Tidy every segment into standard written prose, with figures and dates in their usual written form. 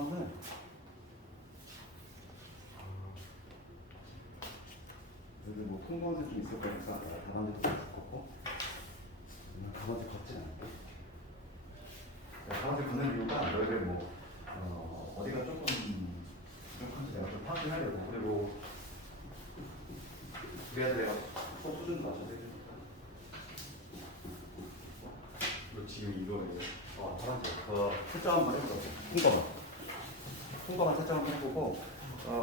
이거는 여기 뭐 통과도 좀 있을 거니까 다람쥐도 걷고 다람쥐 걷진 않을게. 다람쥐 걷는 이유가 너희들 뭐 어디가 조금 부족한지 내가 좀 확인하려고. 그리고 그래야 내가 수업 수준도 맞춰야 되니까. 그리고 지금 이거예요. 다람쥐 채점 한번 해보자고. 통과만 채점 한번 해보고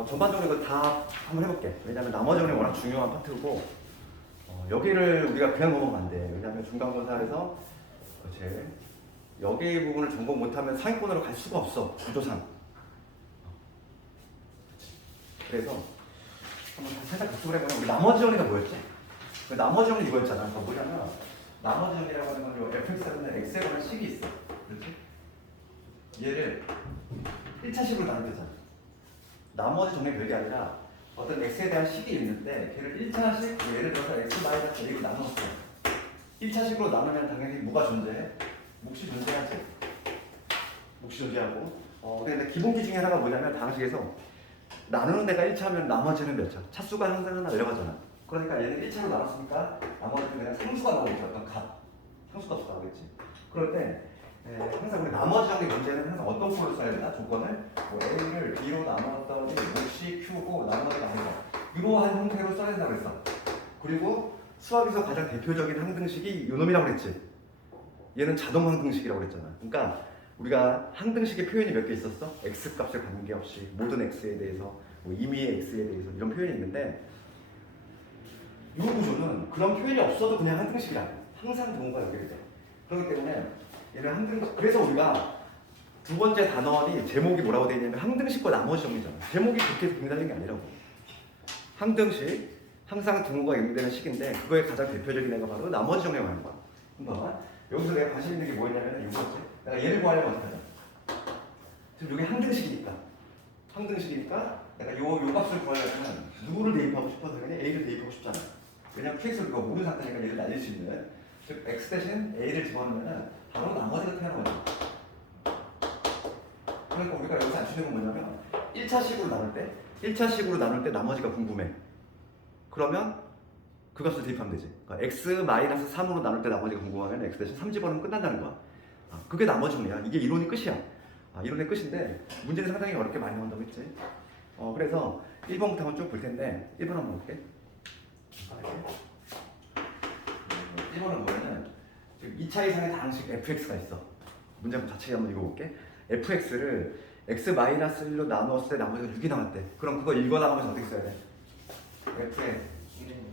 전반적으로 이거 다 한번 해볼게. 왜냐면 나머지 는 워낙 중요한 파트고 여기를 우리가 그냥 넘어가면 안 돼. 왜냐면 중간고사에서 제일 여기 부분을 전공 못하면 상위권으로 갈 수가 없어. 구조상. 그래서 한번 살짝 급습을 해보면 우리 나머지 정리가 뭐였지? 그 나머지 정리 이거였잖아. 그러니까 뭐냐면 나머지 정리라고 하는 건 fx는 x에 관한 식이 있어. 그렇지? 얘를 1차식으로 나눌 때잖아. 나머지 정리가 별게 아니라 어떤 x에 대한 식이 있는데 걔를 1차식, 예를 들어서 x-a로 나눴어. 1차식으로 나누면 당연히 뭐가 존재해? 몫이 존재하지. 몫이 존재하고 근데 기본기 중에 하나가 뭐냐면 방식에서 나누는 데가 1차면 나머지는 몇 차? 차수가 항상 하나 내려가잖아. 그러니까 얘는 1차로 나눴으니까 나머지는 그냥 상수가 나오겠죠. 약간 값. 상수값으로 나오겠지. 그럴 때 항상 우리 나머지 정리 문제는 항상 어떤 꼴로 써야 되나? 조건을 뭐 A를 B로 나눴더니 몫이 Q고 나머지가 아니다. 이러한 형태로 써야 된다고 그랬어. 그리고 수학에서 가장 대표적인 항등식이 요놈이라고 그랬지. 얘는 자동 항등식이라고 그랬잖아. 그러니까 우리가 항등식의 표현이 몇 개 있었어? X값에 관계없이 모든 X에 대해서 뭐 임의의 X에 대해서 이런 표현이 있는데 이 구조는 그런 표현이 없어도 그냥 항등식이야. 항상 동호가 연결돼. 그렇기 때문에 얘는 항등식. 그래서 우리가 두 번째 단원이 제목이 뭐라고 되어 있냐면 항등식과 나머지 정리잖아. 제목이 그렇게 공단적인 게 아니라고. 항등식, 항상 등호가 연결되는 식인데 그거의 가장 대표적인 애가 바로 나머지 정리라고 하는 거야. 한번 여기서 내가 관심 있는 게 뭐였냐면 이거였지. 내가 얘를 구하려면 어떻게 하냐. 지금 이게 항등식이니까 내가 요 값을 구하려면 누구를 대입하고 싶어서 그냥 A를 대입하고 싶잖아. 왜냐면 QX를 이거 모르는 상태니까 얘를 날릴 수 있는. 즉 X 대신 A를 집어넣으면 바로 나머지가 태어나는 거야. 그러니까 우리가 여기서 알 수 있는 건 뭐냐면 1차식으로 나눌 때 나머지가 궁금해. 그러면 그 값을 대입하면 되지. 그러니까 x-3으로 나눌 때 나머지가 궁금하면 x 대신 3 집어넣으면 끝난다는 거야. 그게 나머지 정리야. 이게 이론이 끝이야. 이론의 끝인데 문제는 상당히 어렵게 많이 나온다고 했지. 그래서 1번부터 한번 쭉 볼 텐데 1번 한번 볼게. 1번은 뭐냐면 지금 2차 이상의 다항식 fx가 있어. 문제 같이 한번 읽어볼게. fx를 x-1로 나누었을 때 나머지가 6이 남았대. 그럼 그거 읽어나가면서 어떻게 써야 돼? f에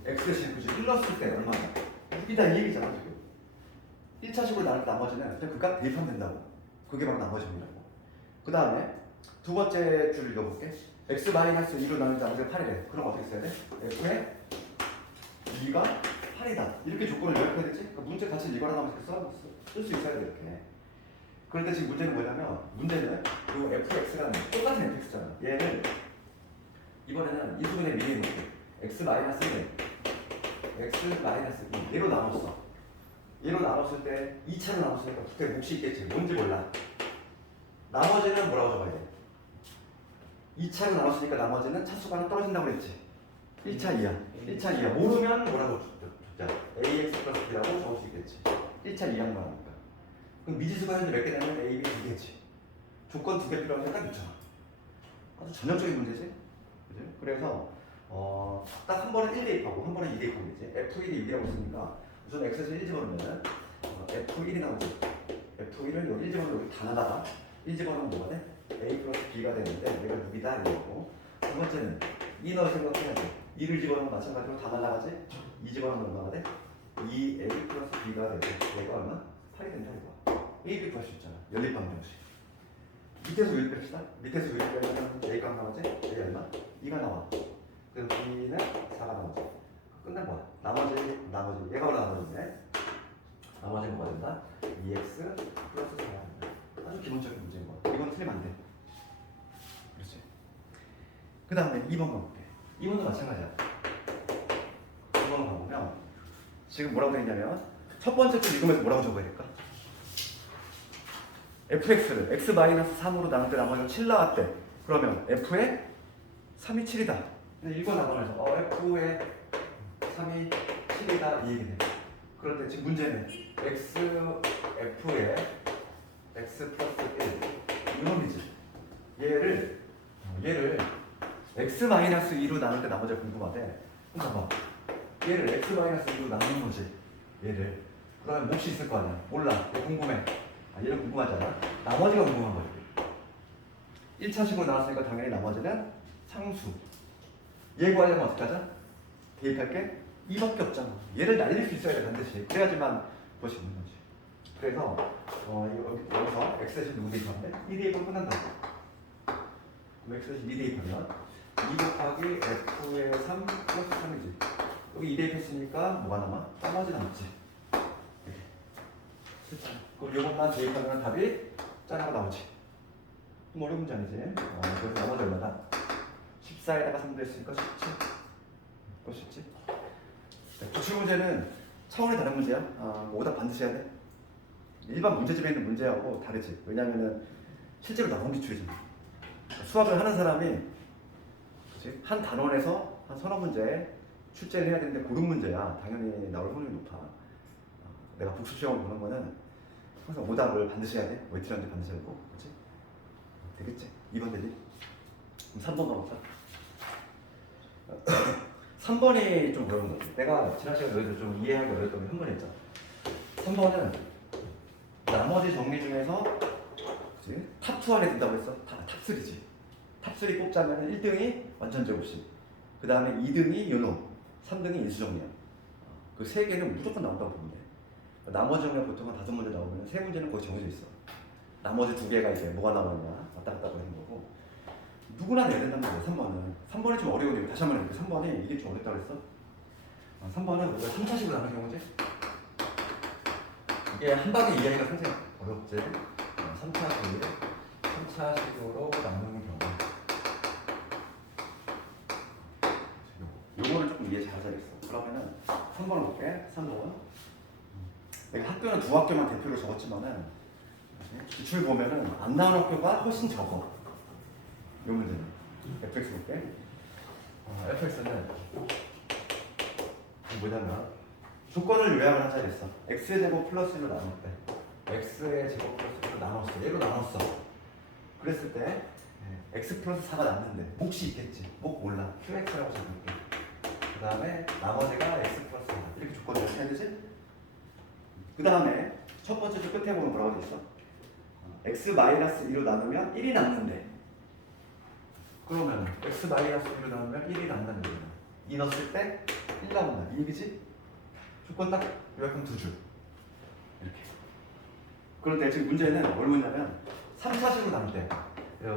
x 대신 그치 1 넣었을 때 얼마나? 6이다 이 얘기잖아 지금. 1차식으로 나눌 때 나머지는 그냥 그값 대입하면 된다고. 그게 바로 나머지입니다. 그 다음에 두 번째 줄 읽어볼게. x-2로 나눌 때 나머지가 8이래. 그럼 어떻게 써야 돼? f에 2가 8이다. 이렇게 조건을 요약해야 되지? 그러니까 문제 같이 읽어나가면서 쓸 수 있어야 돼 이렇게. 그런데 지금 문제는 뭐냐면 문제는 이 fx라는 똑같은 fx잖아. 얘를 이번에는 이수분의 미에 놓을게. x-1 얘로 나눴어. 얘로 나눴을 때 2차로 나눴으니까 그때 몫이 있겠지. 뭔지 몰라. 나머지는 뭐라고 적어야 돼? 2차로 나눴으니까 나머지는 차수가 하나 떨어진다고 그랬지. 1차 이하. 1차 이하. 모르면 뭐라고 적자. ax 플러스 b라고 적을 수 있겠지. 1차 이하만 하니까. 그럼 미지수가 현재 몇 개 되면 a, b 두 개지. 조건 두 개 필요하면 딱 있잖아. 아주 전형적인 문제지. 그죠? 그래서 딱 한 번은 1 대입하고 한 번은 2 대입하면 되지. f1이 2라고 있으니까 우선 x에서 1 집어넣으면 f1이 나오지. f1을 여기 1 집어넣으면 여기 다 나가다. 1 집어넣으면 뭐가 돼? a 플러스 b가 되는데 얘가 6이다 이거고. 두 번째는 2 넣을 생각해야지. 2를 집어넣으면 마찬가지로 다 날라가지. 2 집어넣으면 얼마가 돼? 2a 플러스 b가 되고 얘가 얼마? 8이 된다 이거야. a, b 구할 수 있잖아. 연립방 정식. 밑에서 유입합시다. 밑에서 유입하면 a가 나오지? a 얼마? 2가 나와. 그럼 b는 4가 나오지. 끝난 거야. 나머지 얘가 바로 나머지인데 나머지는 뭐가 된다? 2x 플러스 4가 된다. 아주 기본적인 문제인 거야. 이건 틀리면 안 돼. 그렇지. 그 다음에 2번 가볼게. 2번도 마찬가지야. 2번 가보면 지금 뭐라고 되어 있냐면 첫 번째 줄 읽으면서 뭐라고 적어야 될까? fx를 x-3으로 나눌 때 나머지가 7 나왔대. 그러면 f의 3이 7이다. 근데 이거 나눠서 f의 3이 7이다 이 얘기네. 그럴 때 지금 문제는 f의 x 플러스 1 이놈이지. 얘를 x-2로 나눌 때 나머지가 궁금하대. 그럼 봐봐. 얘를 x-2로 나누는 거지. 얘를. 그러면 몫이 있을 거 아니야. 몰라. 얘 궁금해. 얘는 궁금하잖아. 나머지가 궁금한 거지. 1차식으로 나왔으니까 당연히 나머지는 상수. 얘 구하려면 어떻게 하자? 대입할게 2밖에 없잖아. 얘를 날릴 수 있어야 돼 반드시. 그래야지만 볼 수 있는 거지. 그래서 여기서 x 대신 누구 대입하면 돼? 2 대입은 끝난다고. 그럼 x 대신 2 대입하면 2 곱하기 f의 3 플러스 3이지. 여기 2 대입했으니까 뭐가 남아? 나머지 남지. 그럼 이것만 대입하면 답이 짠하고 나오지. 좀 어려운 문제 아니지? 그래서 나머지 얼마다? 14에다가 3 됐으니까 17. 그거 쉽지? 기출 문제는 차원이 다른 문제야. 오답 반드시 해야 돼. 일반 문제집에 있는 문제하고 다르지. 왜냐면은 실제로 나온 기출이잖아. 수학을 하는 사람이 그치? 한 단원에서 한 서너 문제 출제를 해야 되는데 고른 문제야. 당연히 나올 확률이 높아. 내가 복수 시험을 보는 거는 항상 오답을 반드시 해야 돼. 웨이트라는데 반드시 하고, 그렇지? 되겠지? 2번 되지? 그럼 3번 가볼까? 3번이 좀 어려운 거지. 내가 지난 시간에 너희들 좀 이해하기 어려웠던 게 3번이 있잖아. 3번은 나머지 정리 중에서 그치? 탑2 안에 든다고 했어? 탑3지. 탑3 뽑자면 1등이 완전 제곱식, 그 다음에 2등이 연호, 3등이 인수정리야. 그 세 개는 무조건 나온다고 보면 돼. 나머지 정리가 보통 한 5문제 나오면 3문제는 거의 정해져 있어. 나머지 2개가 이제 뭐가 나오느냐 왔다 갔다 하는 거고, 누구나 내야 된단 말이야. 3번이 좀 어려운. 다시 한번 해볼게. 3번이 이게 좀 어렵다고 했어. 3번은 우리가 3차식으로 나누는 경우지. 이게 한 방에 이해하기가 상당히 어렵지. 3차식으로 나누는 경우. 요거를 조금 이해 잘 하자겠어. 그러면은 3번을 볼게. 3번. 내가 학교는 2학교만 대표로 적었지만은 기출 보면은 안 나오는 학교가 훨씬 적어. 요 문제는 fx 볼게. fx는 뭐냐면 조건을 요약을 하자 했어. x의 제곱 플러스 1로 나눌 때 x의 제곱 플러스 1로 나눴어. 얘로 나눴어. 그랬을 때 x 플러스 4가 남는데 몫이 있겠지. 몫 몰라. qx라고 적을게. 그 다음에 나머지가 x 플러스 4 이렇게 조건을 해야 되지? 그 다음에 첫 번째 줄 끝에 보면 뭐라고 돼 있어? x-2로 나누면 1이 남는데, 그러면 x-2로 나누면 1이 남는다는 거잖아. 2 넣었을 때 1 나온다. 이 얘기지? 조건 딱 요약하면 2줄. 이렇게. 그럴 때 지금 문제는 뭘 묻냐면 3차식으로 나눌 때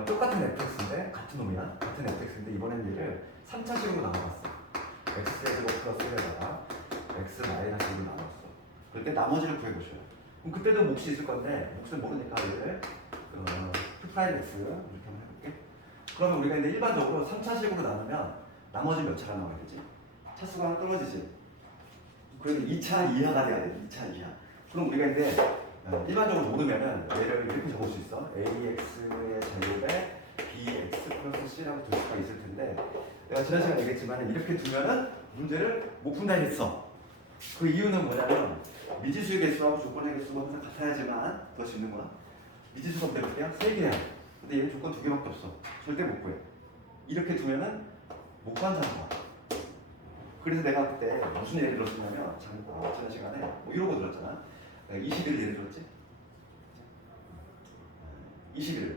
똑같은 fx인데 같은 놈이야. 같은 fx인데 이번엔 얘를 3차식으로 나눠봤어. x제곱 플러스 1에다가 x-1로 나눴어. 그럴 때 나머지를 구해보셔요. 그럼 그때도 몫이 있을 건데 몫을 모르니까 얘를 Q'X 이렇게 한번 해볼게. 그러면 우리가 이제 일반적으로 3차식으로 나누면 나머지 몇 차가 나와야 되지? 차수가 하나 떨어지지. 그래도 2차 이하가 돼야 돼. 2차 이하. 그럼 우리가 이제 일반적으로 모르면은 얘를 이렇게 적을 수 있어. AX의 제곱에 BX 플러스 C라고 둘 수가 있을 텐데, 내가 지난 시간에 얘기했지만 이렇게 두면은 문제를 못 푼다 했어. 그 이유는 뭐냐면 미지수의 개수하고 조건의 개수가 항상 같아야지만 더 짓는 거야. 미지수가 몇 개야? 3개야. 근데 얘는 조건 2개밖에 없어. 절대 못 구해. 이렇게 두면은 못 구한다는 거야. 그래서 내가 그때 무슨 예를 들었냐면 지난 시간에 뭐 이러고 들었잖아. 내가 21을 예를 들었지. 21을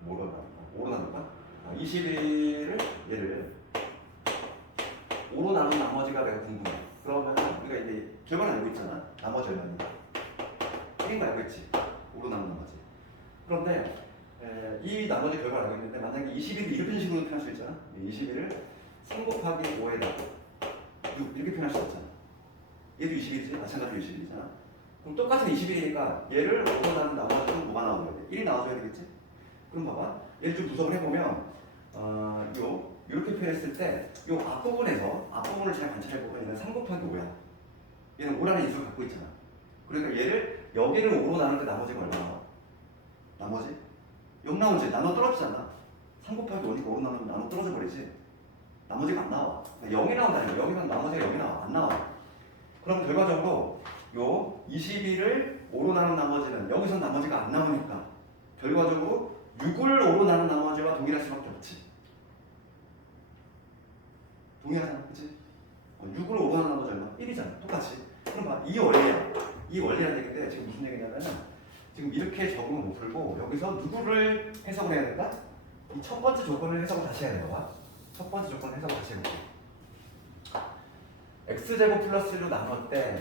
뭐로 나눌까? 21을 얘를 5로 나눈 나머지가 내가 궁금해. 그러면 우리가 이제 결과는 알고 있잖아. 나머지 얼마인가? 1인 거 알고 있지? 5로 나눈 나머지. 그런데 이 나머지 결과를 알고 있는데 만약에 21을 이런 식으로 표현할 수 있잖아. 21을 3 곱하기 5에다가 6 이렇게 표현할 수 있잖아. 얘도 21이지? 마찬가지로 21이잖아. 그럼 똑같은 21이니까 얘를 5로 나눈 나머지는 뭐가 나와줘야 돼? 1이 나와줘야 되겠지? 그럼 봐봐. 얘를 좀 분석을 해보면 이렇게 표현했을 때 이 앞부분을 잘 관찰해보면 얘는 3 곱하기 5야. 얘는 5라는 인수를 갖고 있잖아. 그러니까 얘를 여기를 5로 나누는데 나머지가 얼마 나와? 나머지? 0 나오지? 나눠 떨어지잖아. 3 곱하기 5니까 5 나누면 나눠 떨어져 버리지. 나머지가 안 나와. 그러니까 0이 나온다니까. 0이면 나머지가 0이 나와. 안 나와. 그럼 결과적으로 요 21을 5로 나눈 나머지는 여기서 나머지가 안 나오니까 결과적으로 6을 5로 나눈 나머지와 동일할 수밖에 없지. 동일하잖아. 그치? 6을 5로 나눈 나머지 얼마? 1이잖아. 똑같이. 그럼 봐. 이 원리야. 이 원리라는 얘기인데 지금 무슨 얘기냐면 지금 이렇게 적응을 못 풀고 여기서 누구를 해석을 해야 된다? 이 첫 번째 조건을 해석을 다시 해야 돼요. 봐. 첫 번째 조건을 해석을 다시 해볼게. x제곱 플러스 1로 나눌 때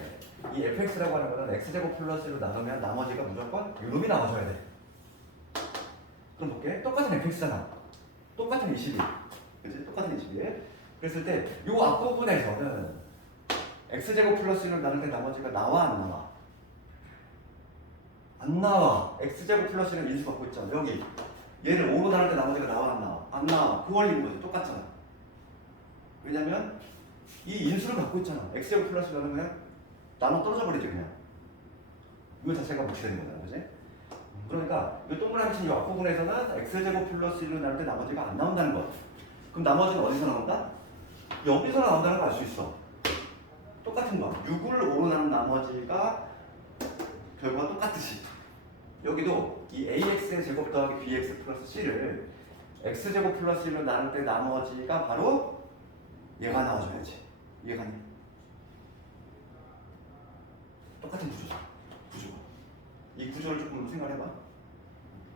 이 fx라고 하는 거는 x제곱 플러스 1로 나누면 나머지가 무조건 요놈이 나와줘야 돼. 그럼 볼게. 똑같은 fx잖아. 똑같은 21. 그치? 똑같은 21. 그랬을 때 요 앞부분에서는 x제곱 플러스 1로 나눌 때 나머지가 나와 안 나와? 안 나와. x제곱 플러스 1은 인수 갖고 있잖아. 여기 얘를 5로 나눌 때 나머지가 나와 안 나와? 안 나와. 그 원리인 거지. 똑같잖아. 왜냐면 이 인수를 갖고 있잖아. x제곱 플러스 1은 그냥 나눠 떨어져 버리지 그냥. 이거 자체가 무시되는 거잖아. 그지? 그러니까 이 동그라미 친 이 앞부분에서는 x제곱 플러스 1로 나눌 때 나머지가 안 나온다는 거. 그럼 나머지는 어디서 나온다? 여기서 나온다는 거 알 수 있어. 똑같은 거. 6을 5로 나눈 나머지가 결과가 똑같듯이 여기도 이 ax의 제곱 더하기 bx 플러스 c를 x제곱 플러스 1로 나눌 때 나머지가 바로 얘가 나와줘야지. 이해가니? 똑같은 구조죠. 구조가. 이 구조를 조금 생각해봐.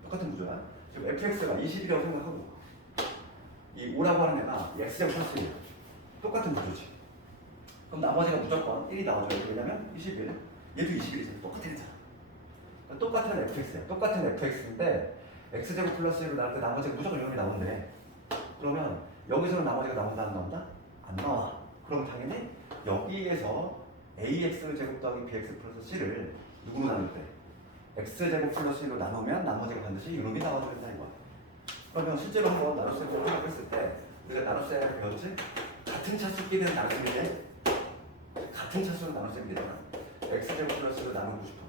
똑같은 구조야. 지금 fx가 20이라고 생각하고 이 5라고 하는 애가 x제곱 플러스 1 똑같은 구조지. 그럼 나머지가 무조건 1이 나와줘야 돼. 왜냐면 21 얘도 21이잖아. 똑같은 애잖아. 그러니까 똑같은 fx야. 똑같은 fx인데 x제곱 플러스 1로 나올 때 나머지가 무조건 0이 나온대. 그러면 여기서는 나머지가 나온다 안 나온다? 안 나와. 그럼 당연히 여기에서 ax 제곱 더하기 bx 플러스 c를 누구로 나눌 때? x제곱 플러스 1로 나누면 나머지가 반드시 이놈이 나와줘야 된다는 거야. 그러면 실제로 한번 나눗셈을 생각했을 때 우리가 나눗셈을 배웠지? 같은 차수끼리는 나눗셈이 돼? 같은 차수로 나눗셈이 되잖아. x제곱 플러스 1로 나누고 싶어.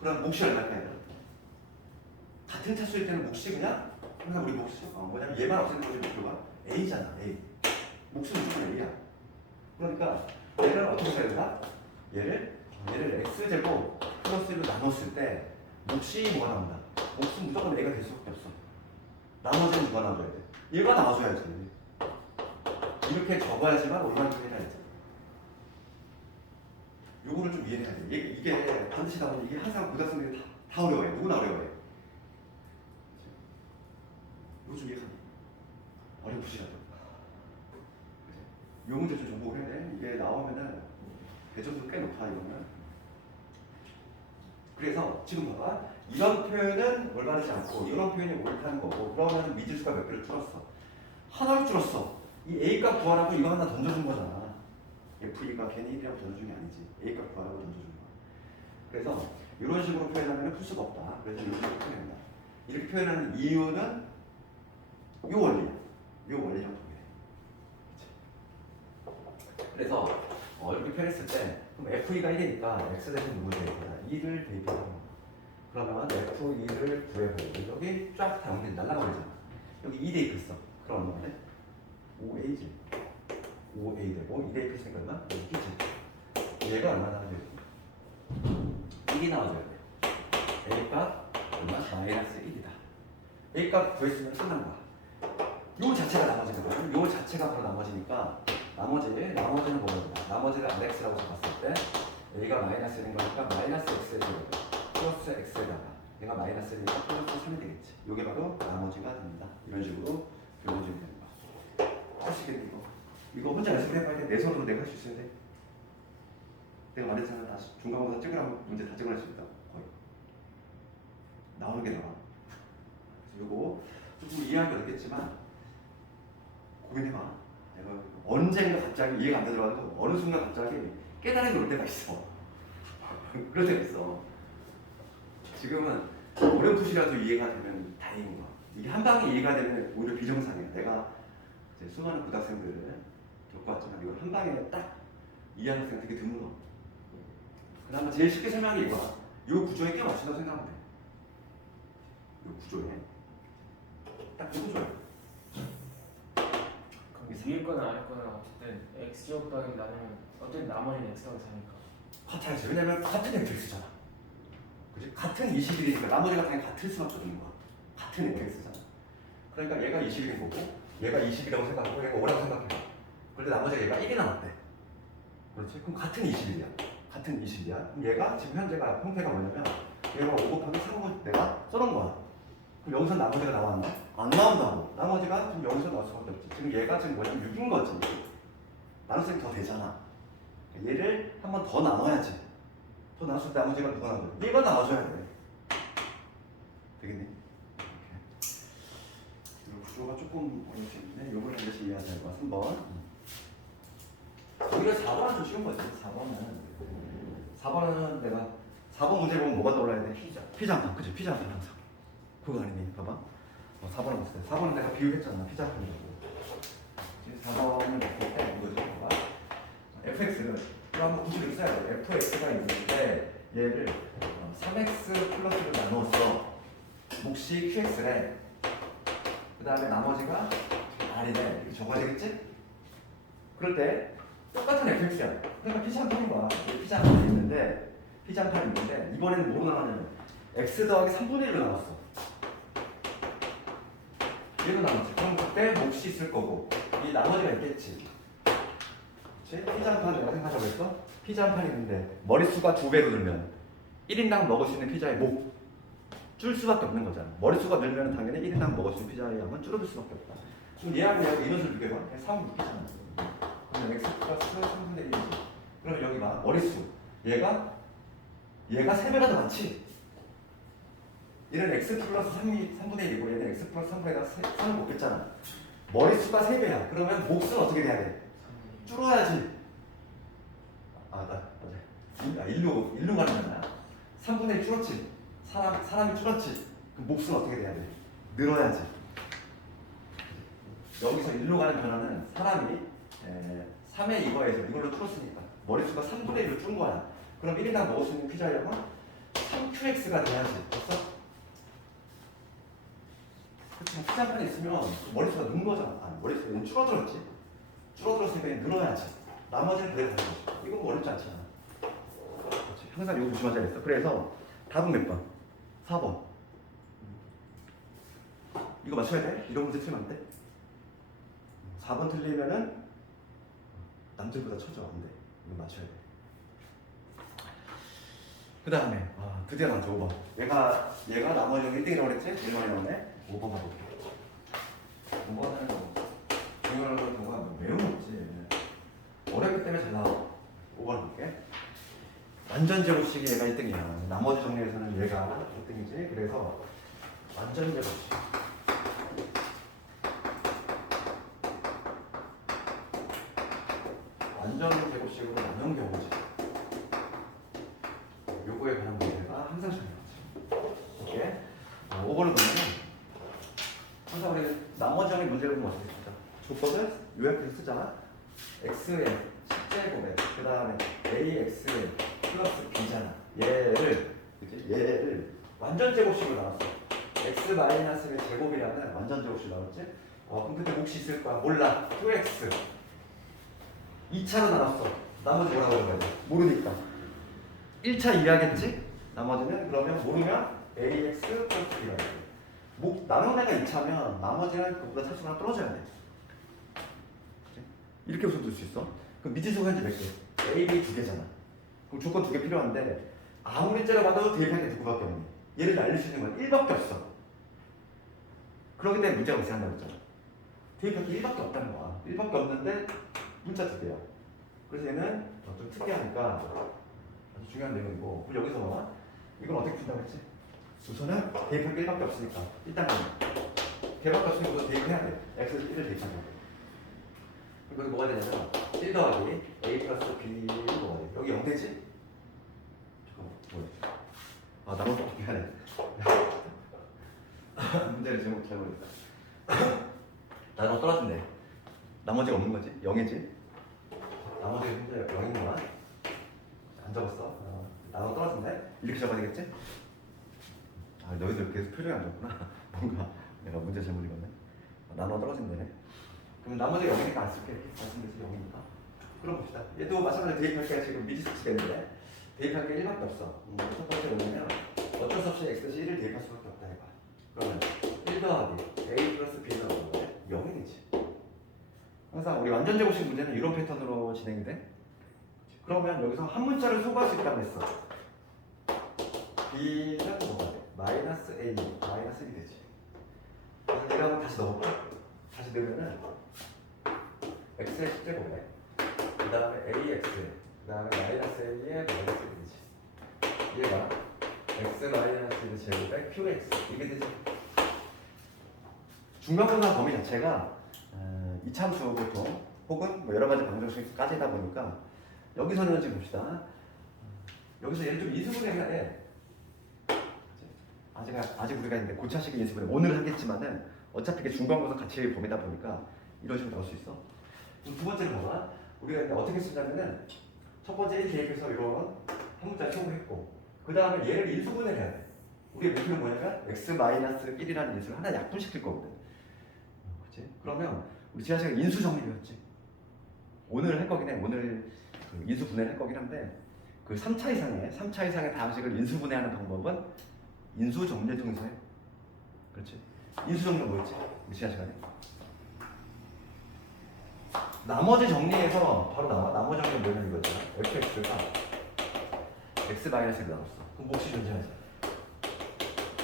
그럼 몫이 얼마냐 얘들아? 같은 차수일 때는 몫이 그냥 항상 우리 몫이 뭐냐면 얘만 없애는 거지 목표가 a잖아. a. 몫은 무조건 a야. 그러니까 얘를 어떻게 써야 되나? 얘를 x제곱 플러스 1로 나눴을 때 몫이 뭐가 나온다? 몫은 무조건 a가 될 수밖에 없어. 나머지는 누가 나와줘야 돼? 얘가 나와줘야지. 이렇게 적어야지만 얼마만큼 해야지. 요거를 좀 이해해야 돼. 이게 반드시 나오는 이게 항상 고등학생들이 다 어려워해. 누구나 어려워해. 이거 좀 이해하니? 어렵으시라도. 요 문제 좀 정복을 해야 돼. 이게 나오면은 배점도 꽤 높아 이거는. 그래서 지금 봐봐. 이런 표현은 올바르지 않고 이런 표현이 옳다는 거고 그러면 미지수가 몇 개를 줄었어? 하나를 줄었어. 이 A값 구하라고 이거 하나 던져준 거잖아. F가 괜히 1이라고 던져준 게 아니지. A값 구하라고 던져준 거야. 그래서 이런 식으로 표현하면 풀 수가 없다. 그래서 이런 식으로 표현한다. 이렇게 표현하는 이유는 요 원리야. 요 원리랑 동일해. 그래서 이렇게 표현했을 때 그럼 F2가 1이니까 X 대신 누구 대입하다? 2를 대입하는 거. 그러면 F2를 구해보고 여기 쫙 다운된 날라가버리잖아. 여기 2 대입했어. 그럼 얼마나 돼? 5A지. 5A 되고 2 대입했으니까 얼마? 6이지. 얘가 얼마나 나와줘야 돼? 1이 나와줘야 돼. A값 얼마? 마이너스 1이다. A값 구했으면 끝난 거야. 요 자체가 나머지거든. 요 자체가 바로 나머지니까 나머지는 뭐가 된다? 나머지를 RX라고 잡았을 때 A가 마이너스 1인 거니까 마이너스 X에 제곱 플러스 X에다가 얘가 마이너스 1이니까 플러스 3이 되겠지. 요게 바로 나머지가 됩니다. 이런 식으로 결론지면 되는 거야. 하시겠니 이거? 이거 혼자 연습해봐야 돼. 내 손으로 내가 할 수 있어야 돼. 내가 말했잖아. 다시 중간고사 찍으라면 문제 다 찍어낼 수 있다. 거의. 나오는 게 나와. 그래서 요거 조금 이해하기 어렵겠지만 고민해봐. 내가 언젠가 갑자기 이해가 안 되더라도 어느 순간 갑자기 깨달음이 올 때가 있어. 그럴 때가 있어. 지금은 어렴풋이라도 이해가 되면 다행인 거야. 이게 한 방에 이해가 되면 오히려 비정상이야. 내가 이제 수많은 고등학생들을 겪어왔지만 이걸 한 방에 딱 이해하는 학생이 되게 드물어. 그다음에 제일 쉽게 설명한 게 이거야. 이 구조에 끼워 맞춘다고 생각하면 돼. 이 구조에 딱 이 구조야. 그럼 위에 거나 아래 거나 어쨌든 x 제곱 더하기 나누면 어쨌든 나머지는 x 더하기 4니까 같아야지. 왜냐면 같은 매트릭스잖아. 그지? 같은 21이니까 나머지가 당연히 같을 수밖에 없는 거야. 같은 매트릭스잖아. 그러니까 얘가 21인 거고 얘가 20이라고 생각하고 얘가 5라고 생각해. 그런데 나머지가 얘가 1이 남았대. 그렇지? 그럼 같은 21이야. 같은 20이야. 그럼 얘가 지금 현재가 형태가 뭐냐면 얘가 5 곱하기 3을 내가 써놓은 거야. 그럼 여기서 나머지가 나왔나? 안 나온다고. 나머지가 지금 여기서 나올 수밖에 없지. 지금 얘가 지금 뭐냐면 6인 거지. 나눗셈이 더 되잖아. 얘를 한 번 더 나눠야지. 더 나눴을 때 나머지가 누가 나눠? 얘가 나눠줘야 돼. 되겠니? 이렇게. 구조가 조금 어렵겠는데 요거를 반드시 이해해야 될 것 같아. 3번. 오히려 4번은 좀 쉬운 거지. 4번은 내가 4번 문제 보면 뭐가 떠올라야 돼? 피자 한 판. 그치? 피자 한 판 항상. 그거 아니니? 봐봐. 4번은 봤을 때. 4번은 내가 비유했잖아. 피자 한 판이라고. 4번을 봤을 때 이거죠. 봐봐. fx를 한번 구조를 써야 돼. fx가 있는데 얘를 3x 플러스를 나누었어. 몫이 qx래. 그 다음에 나머지가 r이래. 이렇게 적어야 되겠지? 그럴 때 똑같은 fx야. 그러니까 피자 한 판인 거야. 피자 한 판이 있는데 피자 한 판이 있는데 이번에는 뭐로 나눴냐면 x 더하기 3분의 1로 나눴어. 얘로 나눴지. 그럼 그때 몫이 있을 거고 이 나머지가 있겠지. 피자 한 판 내가 생각하자고 했어? 피자 한 판이 있는데 머릿수가 2배로 늘면 1인당 먹을 수 있는 피자의 목 줄 수밖에 없는 거잖아. 머릿수가 늘면 당연히 1인당 먹을 수 있는 피자의 양은 줄어들 수밖에 없다. 그럼 얘하고 얘하고 인원수를 비교해봐. 3 곱피잖아. 그럼 x 플러스 3분의 1이지. 그러면 여기 봐. 머릿수. 얘가 3배가 더 많지. 얘는 x 플러스 3분의 1이고 얘는 x 플러스 3분의 1가 3을 곱했잖아. 머릿수가 3배야. 그러면 몫은 어떻게 돼야 돼? 줄어야지. 맞아. 일로 가는 거야. 3분의 1 줄었지. 사람이 줄었지. 그럼 몫은 어떻게 돼야 돼? 늘어야지. 여기서 일로 가는 변화는 사람이 3의 이거에서 이걸로 줄었으니까 머릿수가 3분의 1로 준 거야. 그럼 1인당 먹을 수 있는 피자의 양은 3qx가 돼야지. 됐어? 그렇지만 피자 한 판 있으면 머릿수가 는 거잖아. 머릿수가 줄어들었지. 줄어들었으니까 늘어야지. 나머지는 그대로 가는 거지. 이건 뭐 어렵지 않잖아. 그렇지. 항상 이거 조심하자 했어. 그래서 답은 몇 번? 4번. 이거 맞춰야 돼? 이런 문제 틀리면 안 돼? 4번 틀리면은 남들보다 쳐줘. 안 돼. 이거 맞춰야 돼. 그 다음에 드디어 나왔죠. 5번. 얘가 나머지 1등이라고 그랬지? 1번에 나오네. 5번 가볼게. 5번은 중요한 경우가 매우 높지. 어렵기 때문에 잘 나와. 5번 볼게. 완전 제곱식이 얘가 1등이야. 나머지 정리에서는 얘가 1등이지. 그래서 완전 제곱식. 완전 제곱식으로 나눈 경우지. 요거에 관한 문제가 항상 중요하지. 이렇게 5번을 보면 항상 우리 나머지 정리 문제를 보면 어떻게 쓰자. 조건을 요약해서 쓰잖아. x의 10제곱에 그 다음에 ax의 플러스 b잖아. 얘를 완전 제곱식으로 나눴어. x 마이너스의 제곱이라는 완전 제곱식 나왔지? 그럼 그때 몫이 있을 거야. 몰라. qx 2차로 나눴어. 나머지 뭐라고 해야 돼? 모르니까 1차 이해하겠지? 나머지는 그러면 모르면 ax 플러스 b가 돼. 나눈 애가 2차면 나머지는 그보다 차수가 하나 떨어져야 돼. 이렇게 우선 둘 수 있어. 그럼 미지수 현재 몇 개? A, B 2개잖아. 그럼 조건 2개 필요한데 아무리 째려봐도 대입할 게 2개밖에 없네. 얘를 날릴 수 있는 건 1밖에 없어. 그렇기 때문에 문제가 발생한다고 했잖아. 대입할 게 1밖에 없다는 거야. 1밖에 없는데 문자 2개야. 그래서 얘는 좀 특이하니까 아주 중요한 내용이고. 그럼 여기서 봐봐. 이건 어떻게 푼다고 했지? 우선은 대입할 게 1밖에 없으니까 일단 개밖에 없으니까 대입해야 돼. x에서 1을 대입하는 거. 여기 뭐가 되냐면 1 더하기 a 플러스 b로 뭐가 돼? 여기 0 되지? 잠깐만 뭐야? 나머지 어떻게 해야 돼? 문제를 제목 잘못했다. 나머지 떨어진대. 나머지가 없는 거지? 0이지? 나머지가 현재 0인 거야? 안 적었어? 이렇게 적어야 되겠지? 아 너희들 계속 표정이 안 좋구나. 뭔가 내가 문제 잘못 읽었네. 나눠 떨어진다네. 그럼 나머지 0이니까 안 쓸게. 말씀드려서 0이니까. 그럼 봅시다. 얘도 마찬가지로 대입할 게 지금 미지수치가 있는데 대입할 게 1밖에 없어. 첫 번째 뭐냐면 어쩔 수 없이 x 대신 1을 대입할 수밖에 없다 이거. 그러면 1 더하기 a 플러스 b는 뭐야? 0이지. 항상 우리 완전 제곱식 문제는 이런 패턴으로 진행이 돼. 그러면 여기서 한 문자를 소거할 수 있다고 했어. b는 뭐가 돼? 마이너스 a 마이너스 1이 되지. 그래서 내가 한번 다시 넣어볼게. 다시 넣으면은 x의 10제곱에 그 다음에 ax 그 다음에 마이너스 a의 마이너스 1이지. 얘가 x 마이너스 1 제곱에 qx 이게 되지. 중간분할 범위 자체가 이참수 보통 혹은 뭐 여러 가지 방정식까지다 보니까 여기서는 지금 봅시다. 여기서 얘를 좀 인수분해해야 돼. 아직 우리가 있는데 고차식의 인수분해 오늘 하겠지만은 어차피 이게 중간고사 같이 범위다 보니까 이런 식으로 나올 수 있어. 그럼 두 번째는 봐봐. 우리가 근데 어떻게 쓰냐면은 첫 번째 1 대입해서 이런 한 문자 소거했고 그 다음에 얘를 인수분해를 해야 돼. 우리의 목표는 뭐냐면 x-1이라는 인수를 하나 약분시킬 거거든. 그렇지? 그러면 우리 지난 시간에 인수 정리를 지 오늘 할 거긴 해. 오늘 그 인수 분해를 할 거긴 한데 그 3차 이상의 다항식을 인수 분해하는 방법은 인수 정리 통해서 해. 그렇지? 인수 정리는 뭐였지? 우리 지난 시간에 나머지 정리해서 바로 나와. 나머지 정리는 뭐냐면 이거잖아. fx가 x-1을 나눴어. 그럼 몫이 존재하지.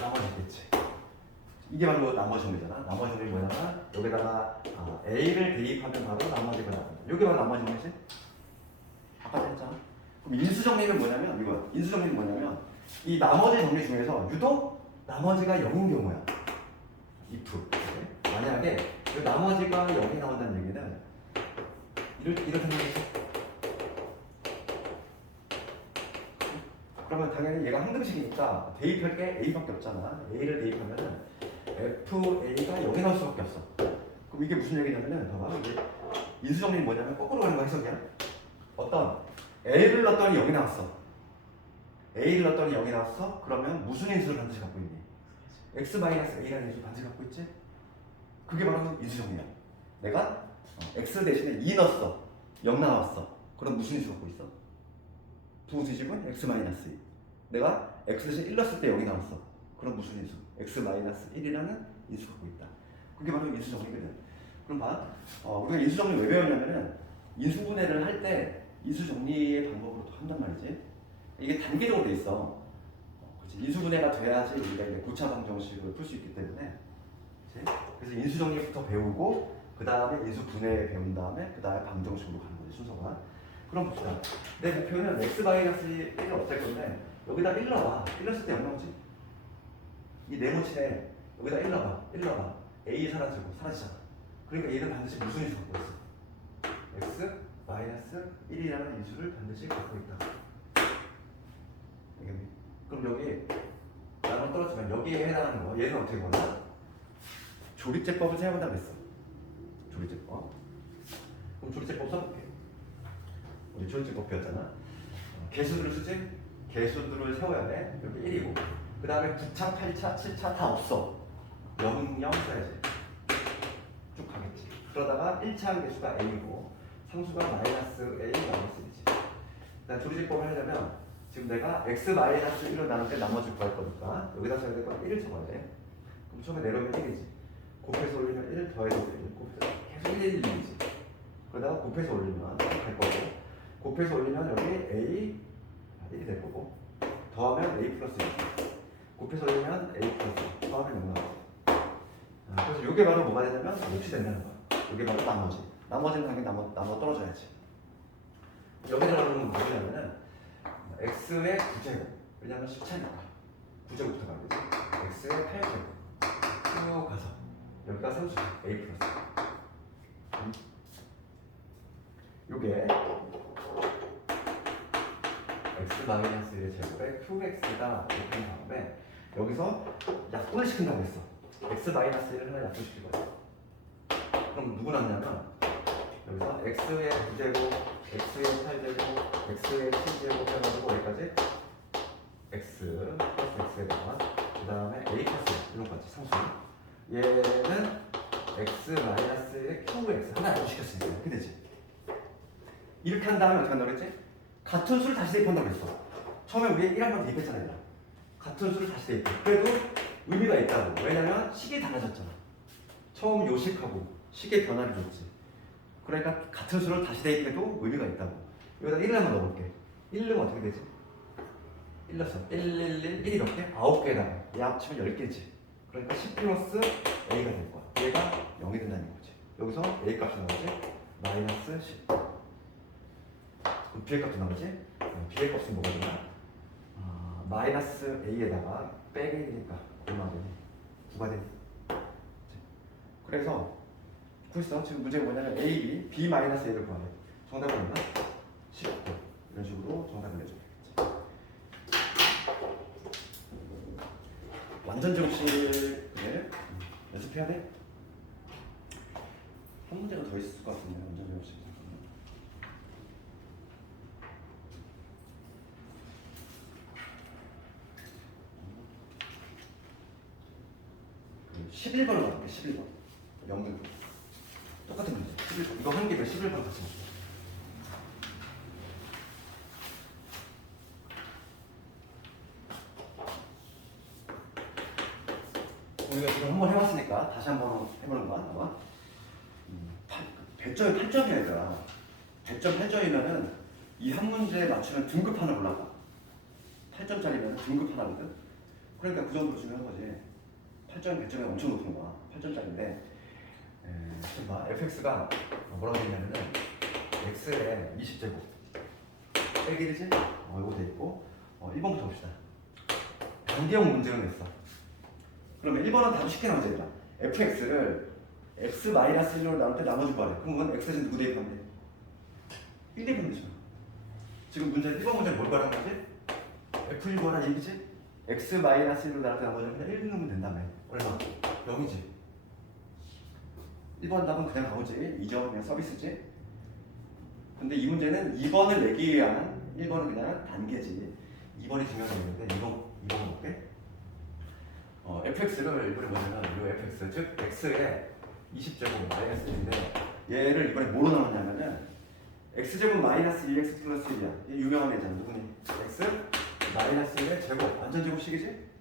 나머지 있겠지. 이게 바로 나머지 정리잖아. 나머지 정리 뭐냐면 여기다가 a를 대입하면 바로 나머지가 나온다. 이게 바로 나머지 정리지. 아까 했잖아. 그럼 인수 정리는 뭐냐면 이거. 인수 정리는 뭐냐면 이 나머지 정리 중에서 유독 나머지가 0인 경우야. if. 만약에 그 나머지가 0이 나온다는 얘기는 이렇다는 얘기지. 그러면 당연히 얘가 항등식이니까 대입할 게 a밖에 없잖아. a를 대입하면은 FA가 0이 나올 수밖에 없어. 그럼 이게 무슨 얘기냐면은 봐봐. 이게 인수정리는 뭐냐면 거꾸로 가는 거 해석이야. 어떤 A를 넣었더니 0이 나왔어. A를 넣었더니 0이 나왔어. 그러면 무슨 인수를 반드시 갖고 있니? x-a라는 인수 반드시 갖고 있지? 그게 바로 인수정리야. 내가 x 대신에 2 넣었어. 0 나왔어. 그럼 무슨 인수 갖고 있어? 두 뒤집은 x-2. 내가 x 대신 1 넣었을 때 0이 나왔어. 그럼 무슨 인수? x-1이라는 인수 갖고 있다. 그게 바로 인수정리거든. 그럼 봐. 우리가 인수정리 왜 배웠냐면은 인수분해를 할 때 인수정리의 방법으로 한단 말이지. 이게 단계적으로 돼 있어. 그렇지? 인수분해가 돼야지 우리가 이제 고차 방정식을 풀 수 있기 때문에. 그렇지? 그래서 인수정리부터 배우고 그 다음에 인수분해 배운 다음에 그 다음에 방정식으로 가는 거지 순서가. 그럼 봅시다. 내 목표는 x-1을 어떨 건데 여기다 1 넣어봐. 1 넣었을 때 0 나오지. 이 네모치에 여기다 1 넣어봐. 1 넣어봐. A 사라지잖아. 그러니까 얘는 반드시 무슨 인수 갖고 있어? x-1이라는 인수를 반드시 갖고 있다. 알겠니? 그럼 여기 나눠 떨어지면 여기에 해당하는 거 얘는 어떻게 보나? 조립제법을 사용한다고 했어. 조립제법. 그럼 조립제법 써볼게. 우리 조립제법 배웠잖아. 개수들을 쓰지? 개수들을 세워야 돼. 여기 1이고 그 다음에 9차, 8차, 7차 다 없어. 0, 0 써야지. 쭉 가겠지. 그러다가 1차 개수가 a고 상수가 마이너스 a 마이너스 1이지. 일단 조리집법을 하려면 지금 내가 x-1을 나눌 때 나머지 구할 거니까 여기다 써야 되고 1을 적어야 돼. 그럼 처음에 내려오면 1이지. 곱해서 올리면 1 더해서 1 곱해서 계속 1, 1이지. 그러다가 곱해서 올리면 갈 거고 곱해서 올리면 여기 a 1이 될 거고 더하면 a 플러스 1. 곱해서 올리면 a 플러스 더하면 0 나와. 그래서 이게 바로 뭐가 되냐면 몫이 된다는 거야. 이게 바로 나머지. 나머지는 당연히 나눠 떨어져야지. 여기 들어가는 건 뭐냐면은 x의 9제곱. 왜냐면 10차니까. 9제곱부터 가는 거지. x의 8제곱. 쭉 가서 여기가 상수 a 플러스. 요게 x-1의 제곱에 qx가 이렇게 한 다음에 여기서 약분을 시킨다고 했어. x-1을 하나 약분시킬 거야. 그럼 누구 남냐면 여기서 x의 9제곱, x의 8제곱, x의 7제곱 해가지고 여기까지 x 대입한 다음에 어떻게 한다고 그랬지? 같은 수를 다시 대입한다고 그랬어. 처음에 우리 1학번 대입했잖아요. 같은 수를 다시 대입해. 그래도 의미가 있다고. 왜냐면 식이 달라졌잖아. 처음 요식하고 식의 변화를 줬지. 그러니까 같은 수를 다시 대입해도 의미가 있다고. 여기다 1을 한번 넣어볼게. 1 넣으면 어떻게 되지? 1 넣었어. 1이 몇 개? 9개에다가 얘 합치면 10개지. 그러니까 10 플러스 A가 될 거야. 얘가 0이 된다는 거지. 여기서 A 값이 나오지? 마이너스 10. 그럼 B의 값도 나오지? B의 값은 뭐가 되나? 마이너스 A에다가 빼기니까 얼마가 되니? 9가 되니? 그래서 그래서 지금 문제가 뭐냐면 A, B 마이너스 A를 구하래. 정답은 얼마? 19. 이런 식으로 정답을 내줘. 완전 제곱식을 연습해야 돼? 한 문제가 더 있을 것 같은데 완전 제곱식. 11번을 넣을게. 11번. 0등. 똑같은 문제. 11번. 이거 한 개를 11번 같이 넣을게. 우리가 지금 한번 해봤으니까 다시 한번 해보는 거야. 아마. 배점이 8점이야 얘들아. 배점 8점이면은 이 한 문제에 맞추면 등급 하나 올라가. 8점짜리면 등급 하나거든. 그러니까 그 정도로 중요한 거지. 8점 배점이 엄청 높은 거야. 8점짜리인데 지금 봐. fx가 뭐라고 했냐면은 x에 20제곱 빼기지? 이거 돼 있고 1번부터 봅시다. 변기형 문제를 냈어. 그러면 1번은 답이 쉽게 나오지 얘들아. fx를 x-1로 나눌 때 나머지 구하래. 그럼 그건 x에 누구 대입하면 돼? 1 대입하면 되잖아. 지금 문제 1번 문제는 뭘 구하라는 거지? f1 구하라 얘기지? x-1로 나눌 때 나머지는 그냥 1 넣으면 된다며. 얼마? 0이지. 1번 답은 그냥 나오지. 2점 그냥 서비스지. 근데 이 문제는 2번을 내기 위한 1번은 그냥 단계지. 2번이 중요한 게 있는데 2번 볼게. fx를 이번에 뭐냐면 이 fx 즉 x에 20제곱 마이너스 1인데 얘를 이번에 뭐로 나눴냐면은 x제곱 마이너스 2x 플러스 1이야. 얘 유명한 애잖아. 누구니? x 마이너스 1의 제곱 완전 제곱식이지?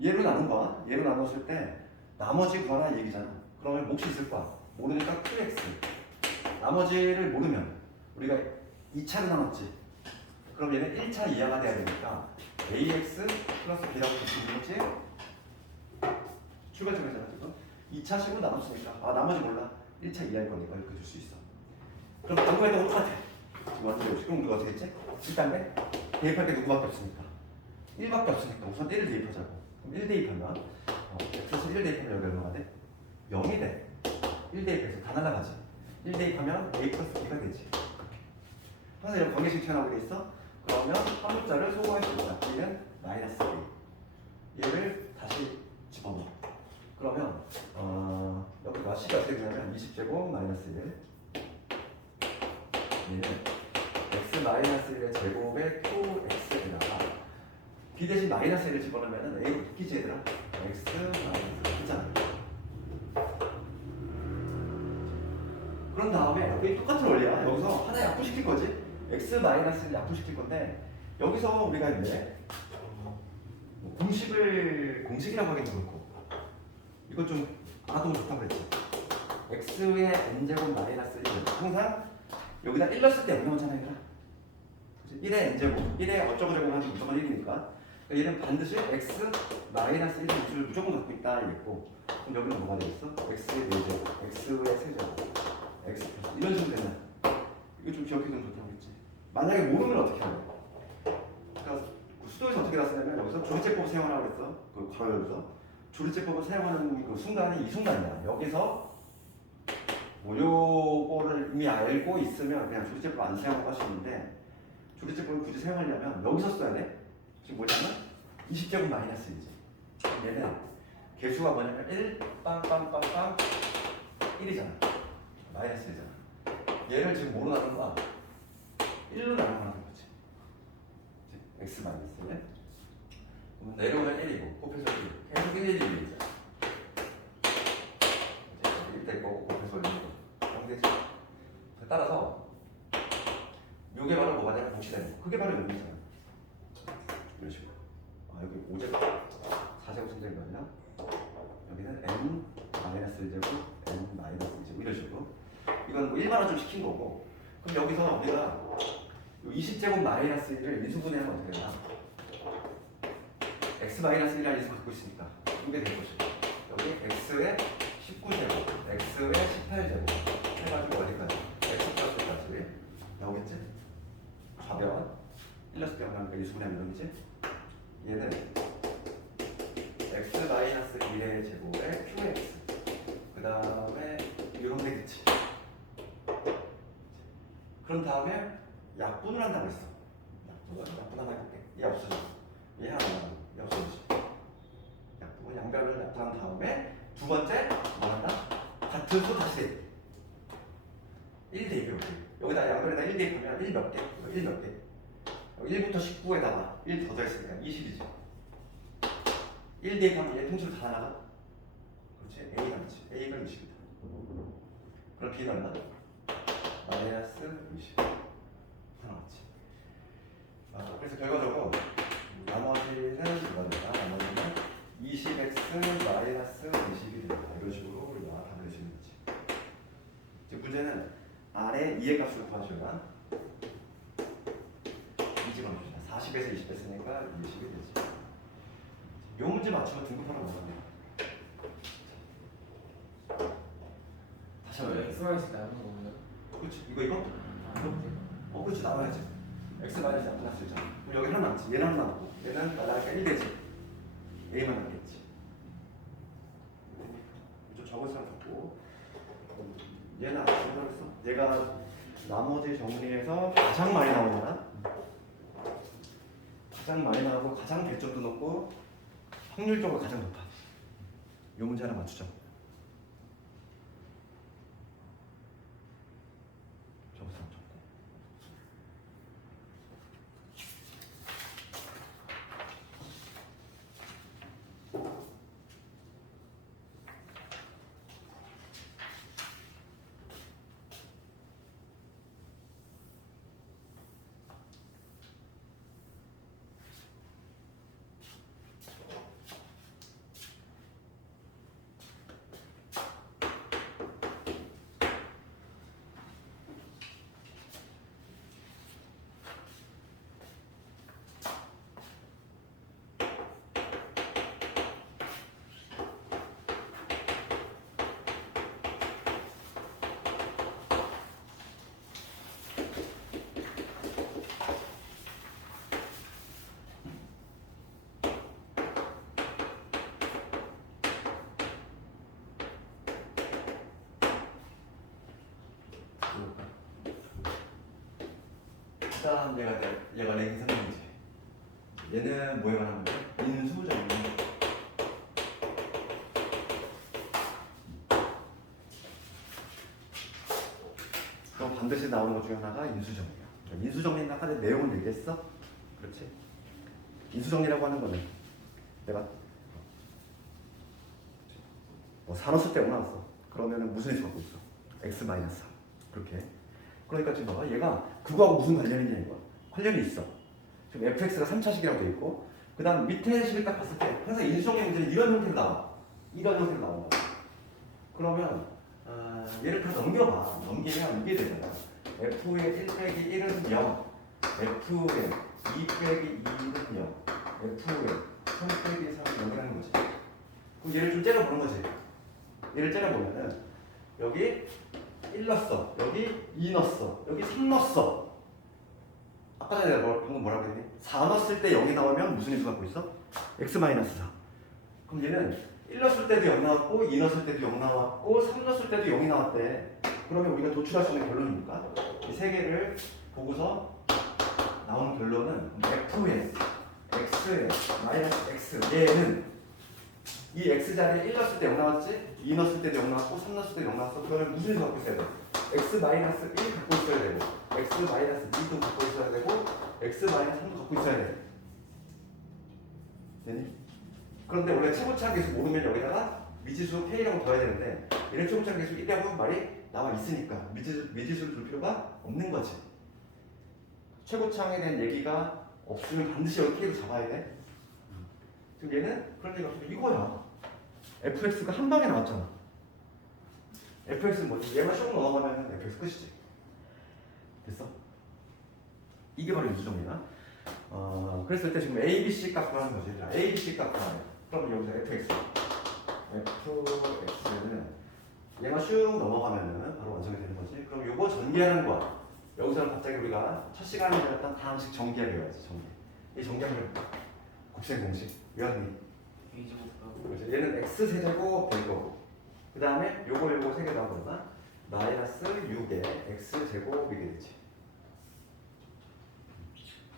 얘로 나눈 거야. 얘로 나눴을 때 나머지 구하라 이 얘기잖아. 그러면 몫이 있을 거야. 모르니까 2x. 나머지를 모르면 우리가 2차로 나눴지. 그럼 얘는 1차 이하가 돼야 되니까 ax 플러스 b라고 붙이는 거지. 출발점이잖아 지금. 2차식으로 나눴으니까 나머지 몰라. 1차 이하일 거니까 이렇게 줄 수 있어. 그럼 방금 했던 거 똑같아. 지금 완전 제곱식. 그럼 누가 어떻게 했지? 일단에 대입할 게 누구밖에 없으니까 1밖에 없으니까 우선 1을 대입하자고. 그럼 1 대입하면 x에서 1 대입하면 여기 얼마가 돼? 0이 돼. 1 대입해서 다 날라가지. 1 대입하면 a 플러스 b가 되지. 항상 이런 관계식 튀어나오게 돼 있어. 그러면 한 문자를 소거할 수 있다. b는 마이너스 a. 얘를 다시 집어넣어. 그러면 여기가 c가 어떻게 되냐면 20제곱 마이너스 1. 얘는 x 마이너스 1의 제곱에 2x에다가 b 대신 마이너스 1을 집어넣으면 a로 바뀌지 얘들아. x 마이너스 1이잖아. 그런 다음에 여기 똑같은 원리야. 여기서 하나 약분시킬 거지. x 마이너스를 약분시킬 건데 여기서 우리가 이제 공식이라고 하기는 그렇고 이거 좀 알아두면 좋다고 그랬지. x의 n제곱 마이너스 1은 항상 여기다 1 넣었을 때 0 나오잖아 얘들아. 1의 n제곱 1의 어쩌고저쩌고 하면 무조건 1이니까 얘는 반드시 x 마이너스 1의 값을 무조건 갖고 있다 이랬고 그럼 여기는 뭐가 되겠어? x의 4제곱 x의 세제곱 x 플러스 이런 식으로 되면 이거 좀 기억해두면 좋다고 했지. 만약에 모르면 어떻게 하냐. 그러니까 수도에서 어떻게 나쓰냐면 여기서 조리제법을 사용하라고 그랬어. 그 괄호에서 조리제법을 사용하는 그 순간이 이 순간이야. 여기서 뭐 요거를 이미 알고 있으면 그냥 조리제법 안 사용하고 할 수 있는데 조리제법을 굳이 사용하려면 여기서 써야 돼. 지금 뭐냐면 20제곱 마이너스 1이지. 얘는 개수가 뭐냐면 1 빵빵빵빵 1이잖아. 마이너스 1이잖아. 얘를 지금 뭐로 나눈 거야? 1로 나누는 거지. x 마이너스 1. 내려오면 1이고 곱해서 1. 계속 1, 1이죠. 1 될 거고 곱해서 1이고. 따라서 그게 바로 여기잖아. 이런 식으로. 아 여기 5제곱 4제곱 생성이 아니라 여기는 n 마이너스 1제곱 n 마이너스 2제곱 이런 식으로. 이건 뭐 일반화 좀 시킨 거고. 그럼 여기서 우리가 20제곱 마이너스 1을 인수분해하면 어떻게 되나? x 마이너스 1이라는 인수 갖고 있으니까 이게 될 것이고 여기 x의 19제곱, x의 18제곱 해가지고 어디까지? x 플러스까지 나오겠지? 좌변 1+대 0이니까 인수분해하면 0이지? 얘는 x 마이너스 1의 제곱에 qx 그 다음에 이런 되겠지. 그런 다음에 약분을 한다고 했어. 약분 하나 해볼게. 얘 없어져. 얘 하나 남아. 얘 없어지지. 약분 양변을 약분한 다음에 두 번째 뭐 한다? 같은 수 다시 대. 1 대입해볼게. 여기다 양변에다 1 대입하면 1 몇 개? 1 몇 개? 1부터 19에다가 1 더 더했으니까 20이지. 1 대입하면 얘 통째로 다 나가? 그렇지? A가 있지. A가 20이다. 그럼 B는 얼마? 마이너스 20. 하나같이. 그래서 결과적으로 나머지는 이거니까 나머지는 20x 마이너스 20이 된다. 이런 식으로 우리가 답을 내주는 거지. 이제 문제는 아래 2의 값을 구하시면 이 집어넣습니다. 40에서 20 했으니까 20이 되지. 이 문제 맞추면 등급하러 넘어가네. 다시 한번. x 마이너스 나누는 거군요. 그렇지. 이거? 그렇지. 나와야지. x 마이너스 약분할 수 있잖아. 그럼 여기 하나 남지. 얘는 하나 남고 얘는 나가니까 1 되지. A만 남겠지. 좀 적은 사람 같고 얘는 안 적어놨어. 얘가 나머지 정리해서 가장 많이 나오잖아. 가장 많이 나오고 가장 결점도 높고 확률적으로 가장 높아. 이 문제 하나 맞추자. 적었어. 그다음 얘가 냉성이지. 얘는 뭐에 관한 건데? 인수정리. 그럼 반드시 나오는 것 중에 하나가 인수정리야. 인수정리는 아까 내 내용을 얘기했어? 그렇지? 인수정리라고 하는 거는 내가 산호수 때문에 나왔어. 그러면은 무슨 인수 갖고 있어? x 마이너스 3. 그렇게. 그러니까 지금 봐봐. 얘가 그거하고 무슨 관련이 있냐 이거. 관련이 있어. 지금 fx가 3차식이라고 돼 있고 그 다음 밑에 식을 딱 봤을 때 항상 인수정리 문제는 이런 형태로 나와. 이런 형태로 나온다. 그러면 얘를 다 넘겨봐. 넘기면 이게 되잖아. f의 1 빼기 1은 0 f의 2 빼기 2는 0 f의 3 빼기 3은 0이라는 거지. 그럼 얘를 좀 째려보는 거지. 얘를 째려보면은 여기 1 넣었어. 여기 2 넣었어. 여기 3 넣었어. 아까 전에 내가 방금 뭐라고 했니? 4 넣었을 때 0이 나오면 무슨 인수 갖고 있어? x-4. 그럼 얘는 1 넣었을 때도 0 나왔고 2 넣었을 때도 0 나왔고 3 넣었을 때도 0이 나왔대. 그러면 우리가 도출할 수 있는 결론이니까 이 세 개를 보고서 나오는 결론은 f의 x의 마이너스 x 얘는 이 x자리에 1 넣었을 때 0 나왔지? 2 넣었을 때도 0 나왔고 3 넣었을 때도 0 나왔어. 그러면 무슨 수 갖고 있어야 돼? x-1 갖고 있어야 되고 x-2도 갖고 있어야 되고 x-3도 갖고 있어야 돼. 되니? 그런데 원래 최고차 계수 모르면 여기다가 미지수 k라고 더해야 되는데 얘는 최고차 계수 1이라고 말이 나와 있으니까 미지수를 둘 필요가 없는 거지. 최고차항에 대한 얘기가 없으면 반드시 여기 K도 잡아야 돼. 지금 얘는 그런 얘기가 없으면 이거야. fx가 한 방에 나왔잖아. fx는 뭐지? 얘만 쭉 넘어가면 fx 끝이지. 됐어? 이게 바로 인수정리야. 그랬을 때 지금 a, b, c 값 구하는 거지. 자, a, b, c 값 구하네. 그러면 여기서 fx는 얘가 쭉 넘어가면은 바로 완성이 되는 거지. 그럼 요거 전개하는 거야. 여기서는 갑자기 우리가 첫 시간에 배웠던 다항식 전개를 배워야지. 전개. 이 전개하면 곱셈 공식. 외웠니? 그렇죠. 얘는 x 세제곱 될 거고. 그 다음에 요거 세 개 나오거나 마이너스 6에 x 제곱이 되지.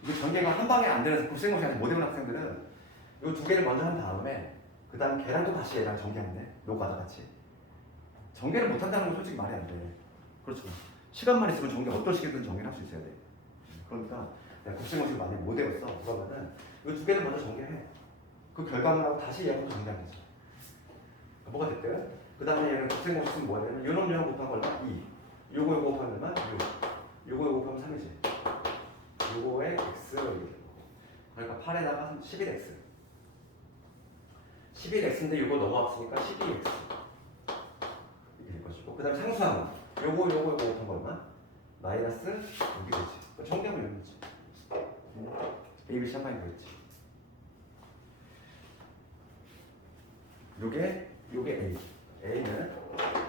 이게 전개가 한 방에 안 되는 곱셈 공식한테 못 외우는 학생들은 요 두 개를 먼저 한 다음에 그 다음 걔랑 또 다시 얘랑 전개하면 돼. 노가다 같이. 전개를 못 한다는 건 솔직히 말이 안 돼. 그렇죠. 시간만 있으면 전개 어떤 식이든 전개를 할 수 있어야 돼. 그러니까 내가 곱셈 공식을 많이 못 외웠어. 그러면은 이 두 개를 먼저 전개해. 그 결과물하고 다시 얘하고 전개하면 되죠. 뭐가 됐든 그 다음에 얘는 곱셈 공식은 뭐냐면 요놈 곱하면 얼마? 2. 요거 곱하면 얼마? 6. 요거 곱하면 3이지. 요거에 x가 이렇게 되고. 그러니까 8에다가 11x. 11x인데 요거 넘어왔으니까 12x. 이렇게 될 것이고. 그 다음에 상수항. 요거 곱하면 얼마? 마이너스 6이 되지. 정답을 이런 거지. A, B, C 한 방에 그랬지. 요게 A. A는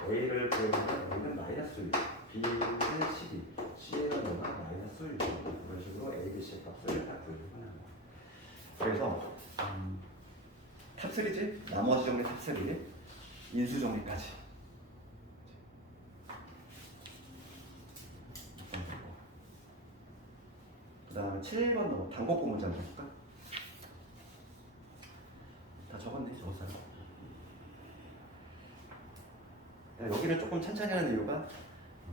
A를 구해보면 A는 마이너스 1, B는 12, C는 얼마? 마이너스 1. 이런 식으로 A, B, C 값을 딱 구해주면 합니다. 그래서 탑3지? 나머지 정리 탑3, 인수 정리까지. 그 다음에 7번 넘어 단곡부 문제 한번 해볼까? 다 적었네, 적었어요. 여기는 조금 천천히 하는 이유가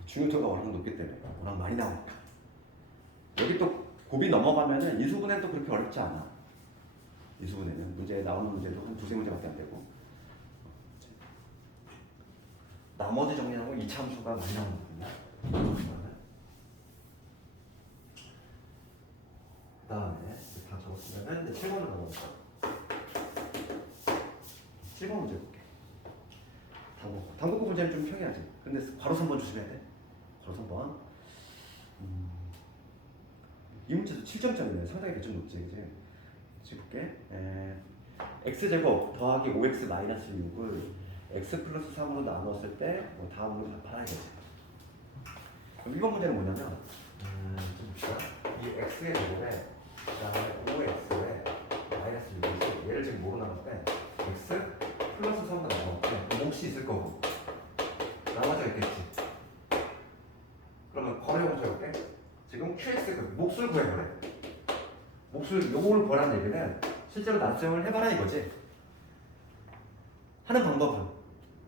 중요도가 워낙 높기 때문에 워낙 많이 나오니까. 여기 또 곱이 넘어가면은 인수분해도 그렇게 어렵지 않아. 인수분해는 문제에 나오는 문제도 한 두세 문제밖에 안 되고 나머지 정리하고 이차함수가 많이 나오거든요. 그 다음에 다 적었으면은 7번으로 넘어갈까? 7번 문제 볼게. 단국부 문제는 좀 평이하지. 근데 바로 3번 조심해야 돼. 바로 3번. 이 문제도 7점짜리네. 상당히 배점 높지, 이제. 지금 볼게. x제곱 더하기 5x 마이너스 6을 x 플러스 3으로 나눴을 때 뭐 다음으로 나타나야겠지. 그럼 1번 문제는 뭐냐면 좀 봅시다. 이 x의 제곱에 그다음에 5x에 마이너스 6이 있어. 얘를 지금 뭐로 나눌 때 x 플러스 3으로 나눌 때 몫이 있을 거고 나머지가 있겠지. 그러면 거리 먼저 해볼게. 지금 qx 그 몫을 구해보래. 몫을 요걸 구하라는 얘기는 실제로 납셈을 해봐라 이거지. 하는 방법은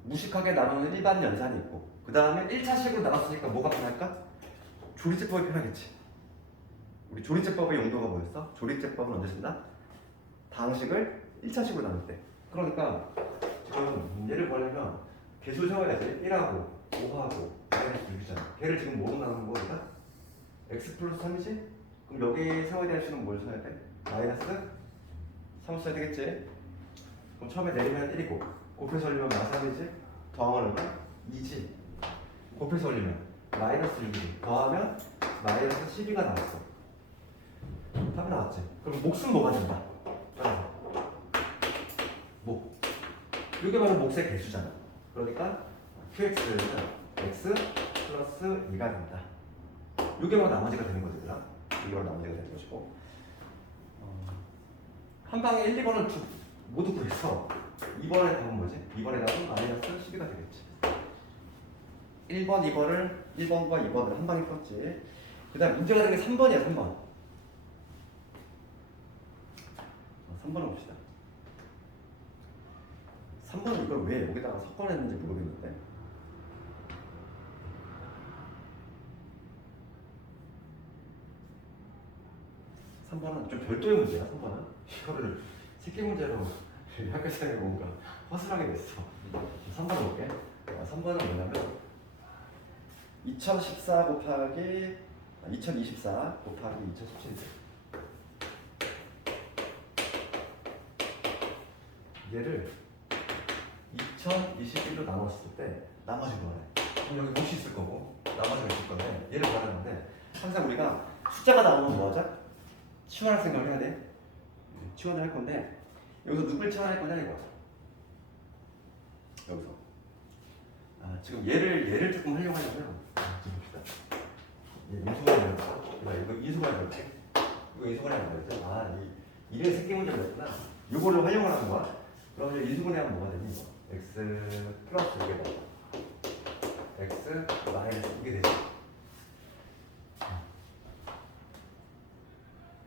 무식하게 나누는 일반 연산이 있고 그 다음에 1차식으로 나눴으니까 뭐가 편할까? 조리제법이 편하겠지. 우리 조리제법의 용도가 뭐였어? 조리제법은 언제 쓴다? 다항식을 1차식으로 나눌 때. 그러니까 지금 얘를 보려면 개수 세워야지. 1하고 5하고 마이너스 6이잖아. 걔를 지금 뭐로 나누는 거야? x 플러스 3이지? 그럼 여기 세워야 될 수는 뭘 써야 돼? 마이너스 3 써야 되겠지? 그럼 처음에 내리면 1이고 곱해서 올리면 마이너스 3이지? 더하면 얼마? 2지? 곱해서 올리면 마이너스 6이 더하면 마이너스 12가 나왔어. 답이 나왔지? 그럼 몫은 뭐가 된다? 목. 이게 바로 몫의 개수잖아. 그러니까 qx는 x 플러스 2가 된다. 이게 바로 나머지가 되는 거지, 그럼? 이게 바로 나머지가 되는 것이고. 한 방에 1, 2번을 모두 구해서 2번에 답은 뭐지? 2번에 답은 마이너스 12가 되겠지. 1번, 1번과 2번을 한 방에 풀었지. 그 다음 문제가 되는 게 3번이야, 3번. 3번을 봅시다. 3번은 이걸 왜 여기다가 섞어냈는지 모르겠는데. 삼 3번은 좀 별도의 문제야, 3번은. 이거를 새끼 문제로 학교생이 뭔가 허술하게 됐어. 3번 볼게. 3번은 뭐냐면 2014 곱하기 2024 곱하기 2017. 얘를 2021로 나눴을 때 나머지 구하래. 그럼 여기 몫이 있을 거고 나머지가 있을 건데 얘를 구하는데 항상 우리가 숫자가 나오면 뭐하자? 치환할 생각을 해야 돼. 치환을 할 건데 여기서 누굴 치환할 거냐 이거. 여기서 지금 얘를 조금 활용하려면 지금 봅시다. 이거 이수관이 이렇게 이거 이수관이 거였죠. 이래 새끼 문제를 냈구나. 이거를 활용을 하는 거야. 그럼 이제 이수분해 하면 뭐가 되니? x 플러스 이게 뭐? x 마이너스 이게 되지.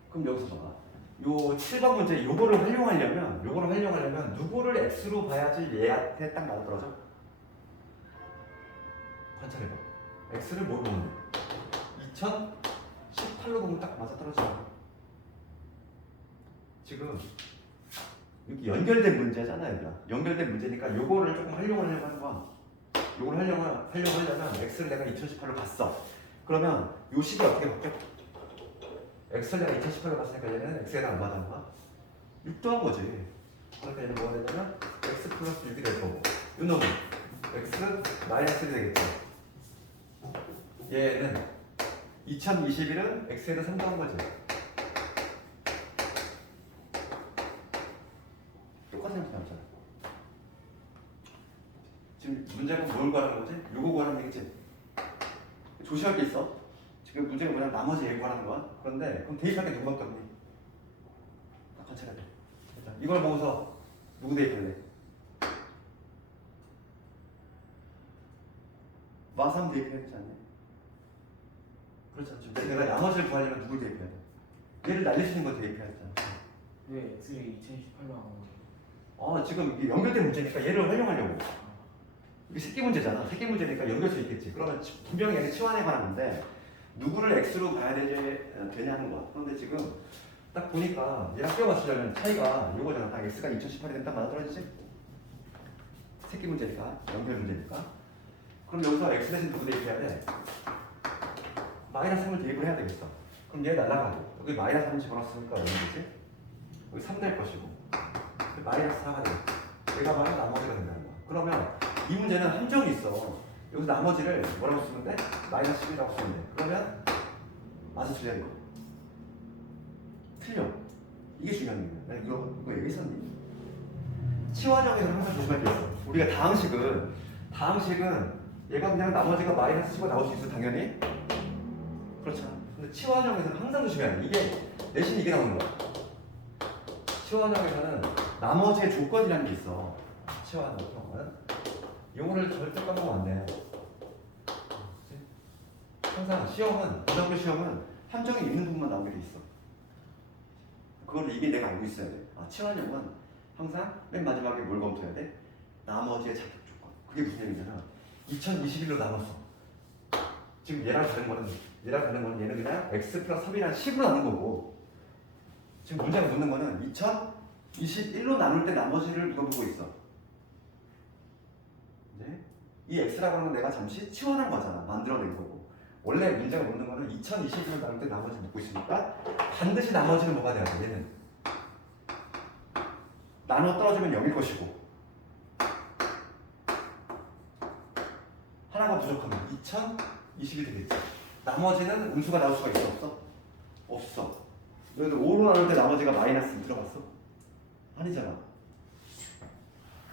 그럼 여기서 봐봐. 요 7번 문제 요거를 활용하려면 누구를 x로 봐야지 얘한테 딱 맞아떨어져? 관찰해봐. x를 뭐로 보면 돼? 2018로 보면 딱 맞아떨어져. 지금 여기 연결된 문제잖아, 얘들아. 연결된 문제니까 요거를 조금 활용을 하려고 하는 거야. 요걸 하려면 x를 내가 2018로 봤어. 그러면 요 식이 어떻게 바뀌어? x를 내가 2018로 봤으니까 얘는 x에다 얼마 한 거야? 6 더한 거지. 그러니까 얘는 뭐가 되냐면 x 플러스 6이 될 거고 요 놈은 x 마이너스 1이 되겠죠. 얘는 2021은 x에다 3 더한 거지. 똑같은 형태 나오잖아. 지금 문제가 뭘 구하는 거지? 요거 구하는 얘기지. 조심할 게 있어. 지금 문제가 뭐냐? 나머지 얘 구하는 거야. 그런데 그럼 대입할 게 누구밖에 없니? 딱 관찰해야 돼. 일단 이걸 보고서 누구 대입할래? 마삼 대입해야 되지 않니? 그렇죠. 지금 내가 나머지를 구하려면 누굴 대입해야 돼? 얘를 날릴 수 있는 걸 대입해야 되잖아. 왜 x를 2018로 한 거예요? 지금 이게 연결된 문제니까 얘를 활용하려고. 이게 새끼 문제잖아. 새끼 문제니까 연결 수 있겠지. 그러면 분명히 얘는 치환에 관한 건데 누구를 x로 봐야 되냐는 거야. 그런데 지금 딱 보니까 얘랑 뼈 맞추려면 차이가 이거잖아. 딱 x가 2018이 되면 딱 맞아떨어지지? 새끼 문제니까, 연결 문제니까. 그럼 여기서 x 대신 누구 대입해야 돼? 마이너스 3을 대입을 해야 되겠어. 그럼 얘 날라가고 여기 마이너스 3 집어넣었으니까 얼마 되지? 여기 3 될 것이고 마이너스 4가 되겠지. 얘가 바로 나머지가 된다는 거야. 그러면 이 문제는 함정이 있어. 여기서 나머지를 뭐라고 쓰면 돼? 마이너스 10이라고 쓰면 돼. 그러면 맞아 틀려 이거. 틀려. 이게 중요한 거야. 이거 얘기했었니? 치환형에서는 항상 조심할 게 있어. 우리가 다항식은 얘가 그냥 나머지가 마이너스 10가 나올 수 있어 당연히. 그렇잖아. 근데 치환형에서는 항상 조심해야 돼. 이게 내신 이게 나오는 거야. 치환형에서는 나머지의 조건이라는 게 있어. 치환형은 이거를 절대 까먹으면 안 돼. 항상 고등학교 시험은 함정이 있는 부분만 나오게 돼 있어. 그걸 이게 내가 알고 있어야 돼. 치환형은 항상 맨 마지막에 뭘 검토해야 돼? 나머지의 자격 조건. 그게 무슨 얘기잖아. 2021로 나눴어. 지금 얘랑 다른 거는 얘는 그냥 x 플러스 3이라는 식으로 나눈 거고 지금 문제가 묻는 거는 2021로 나눌 때 나머지를 물어보고 있어. 이제 이 x라고 하는 건 내가 잠시 치환한 거잖아. 만들어낸 거고. 원래 문제가 묻는 거는 2021로 나눌 때 나머지 묻고 있으니까 반드시 나머지는 뭐가 돼야 돼? 얘는 나눠 떨어지면 0일 것이고 하나가 부족하면 2020이 되겠지. 나머지는 음수가 나올 수가 있어? 없어? 없어. 너희들 5로 나눌 때 나머지가 마이너스 들어갔어? 아니잖아.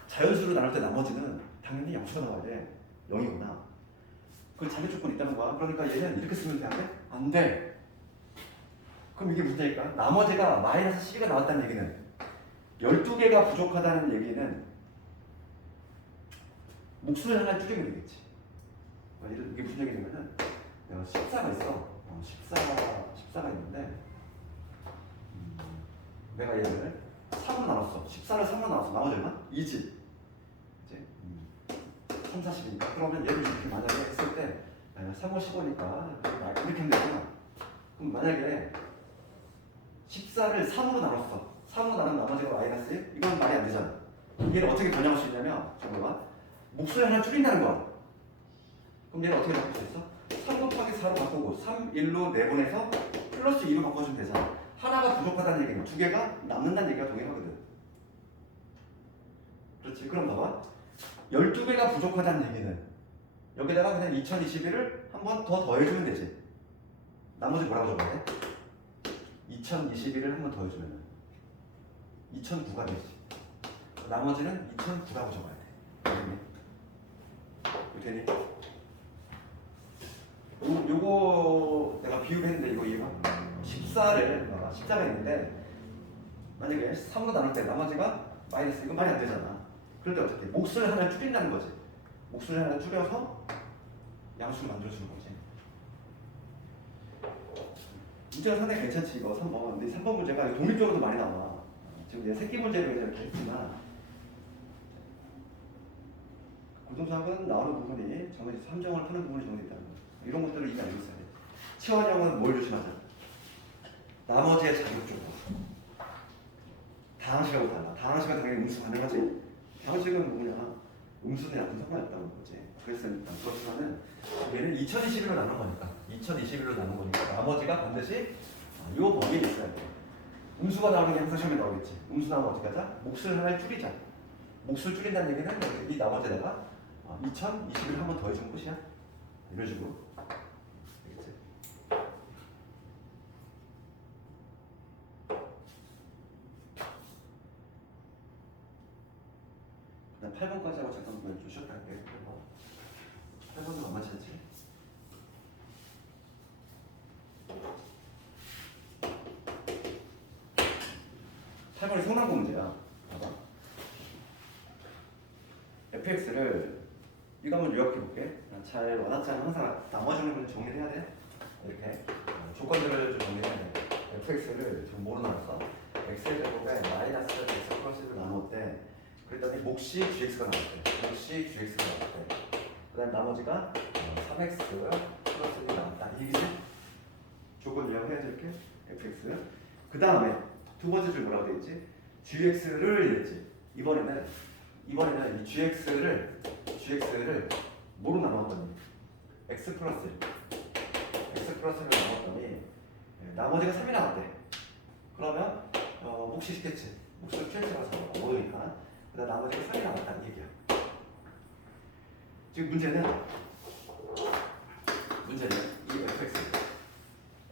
자연수로 나눌 때 나머지는 당연히 양수가 나와야 돼. 0이구나. 그걸 자격 조건이 있다는 거야. 그러니까 얘는 이렇게 쓰면 돼? 안 돼? 안 돼. 그럼 이게 무슨 얘기일까? 나머지가 마이너스 12가 나왔다는 얘기는 12개가 부족하다는 얘기는 몫을 하나 줄이게 되겠지. 이게 무슨 얘기냐면은 내가 14가 있어. 14가 있는데 내가 얘를 3으로 나눴어. 14를 3으로 나눴어. 나머지 얼마? 2지. 그치? 3, 40이니까. 그러면 얘를 이렇게 만약에 했을 때 3, 5, 15니까 이렇게 하면 되잖아. 그럼 만약에 14를 3으로 나눴어. 3으로 나누면 나머지가 마이너스 1? 이건 말이 안 되잖아. 얘를 어떻게 변형할 수 있냐면 정말 몫을 하나 줄인다는 거야. 그럼 얘를 어떻게 바꿀 수 있어? 3 곱하기 4로 바꾸고 3, 1로 내보내서 플러스 2로 바꿔주면 되잖아. 하나가 부족하다는 얘기는 두 개가 남는다는 얘기가 동일하거든. 그렇지. 그럼 봐봐. 12개가 부족하다는 얘기는 여기다가 그냥 2021을 한 번 더 더해주면 되지. 나머지 뭐라고 적어야 돼? 2021을 한 번 더해주면 2009가 되지. 나머지는 2009라고 적어야 돼. 되니? 요거 내가 비유를 했는데 이거 이해가? 14가 있는데 만약에 3으로 나눌 때 나머지가 마이너스 이거 말이 안 되잖아. 그럴 때 어떻게? 몫을 하나 줄인다는 거지. 몫을 하나 줄여서 양수를 만들어주는 거지. 문제가 상당히 괜찮지 이거 3번. 근데 3번 문제가 이거 독립적으로도 많이 나와. 지금 이제 새끼 문제로 이제 이렇게 했지만 고등수학은 나오는 부분이 정해져 3정을 푸는 부분이 정해졌다는 거죠. 이런 것들을 이제 알고 있어야 돼. 치환형은 뭘 조심하자? 나머지의 자격증. 다항식하고 달라. 다항식은 당연히 음수 가능하지. 다항식은 뭐냐? 음수는 약간 상관없다는 거지. 그래서 일단 그렇지만은 얘는 2021로 나눈 거니까 2021로 나눈 거니까 나머지가 반드시 이 범위에 있어야 돼. 음수가 나오는 게 항상 시험에 나오겠지. 음수 나오면 어떻게 하자? 몫을 하나 줄이자. 몫을 줄인다는 얘기는 이 나머지에다가 2021을 한 번 더 해주는 끝이야. 이런 식으로. 알겠지? 난 8번까지 하고 잠깐만 좀 쉬었다 할게. 8번도 만만치 않지? (8번이) 성난고 문제야. 봐봐. fx를 이거 한번 요약해볼게. 잘 원하지 않으면 항상 나머지 문제는 정리를 해야 돼. 이렇게 조건들을 좀 정리해야 돼. fx를 지금 뭐로 나눴어? x의 제곱에 마이너스 x 플러스로 나눴을 때 그랬더니 몫이 gx가 나왔대. 몫이 gx가 나왔대. 그 다음 나머지가 3x 플러스 1이 나왔다. 이게 조건 요약해야지 이렇게 fx. 그 다음에 두 번째 줄 뭐라고 되어있지? gx를 이랬지. 이번에는 이 gx를 뭐로 나눴더니 x 플러스 1을 나눴더니 나머지가 3이 나왔대. 그러면 몫이 시켰지. 몫을 qx라고 잡아 모르니까. 그다음 나머지가 3이 나왔다는 얘기야. 지금 문제는 이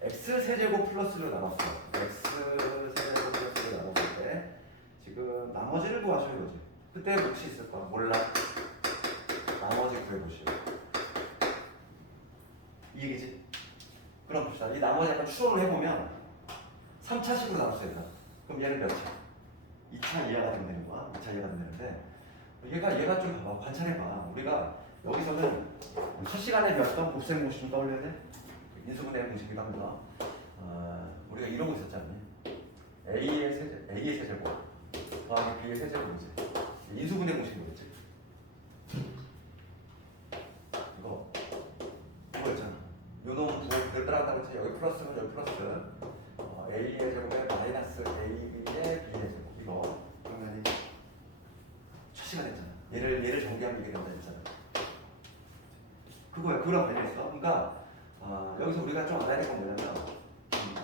x 세제곱 플러스를 나눴어. x 세제곱 플러스를 나눴을 때 지금 나머지를 구하시는 거지. 그때 몫이 있을까? 몰라. 나머지 구해보시오. 이 얘기지? 그럼 봅시다. 이 나머지 약간 추론을 해보면 3차식으로 나눴어야 돼. 그럼 얘는 몇 차? 2차 이하가 되면 되는 거야. 2차 이하가 되면 되는데 얘가 좀 봐봐. 관찰해봐. 우리가 여기서는 첫 시간에 배웠던 곱셈 공식 좀 떠올려야 돼? 인수분해 공식이다 보다. 우리가 이러고 있었잖아. A의 세제곱 더하기 B의 세제곱이지. 인수분해 공식이 뭐였지? 이거였잖아. 요 놈은 부호를 따라갔다고 했지. 여기 플러스면 여기 플러스. A의 제곱에 마이너스 A의 B의 제곱. 이거 그러면 첫 시간 했잖아. 얘를 정비하면 이게 된다 했잖아. 그거야. 그거랑 관련했어. 그러니까 여기서 우리가 좀 알아야 될 건 뭐냐면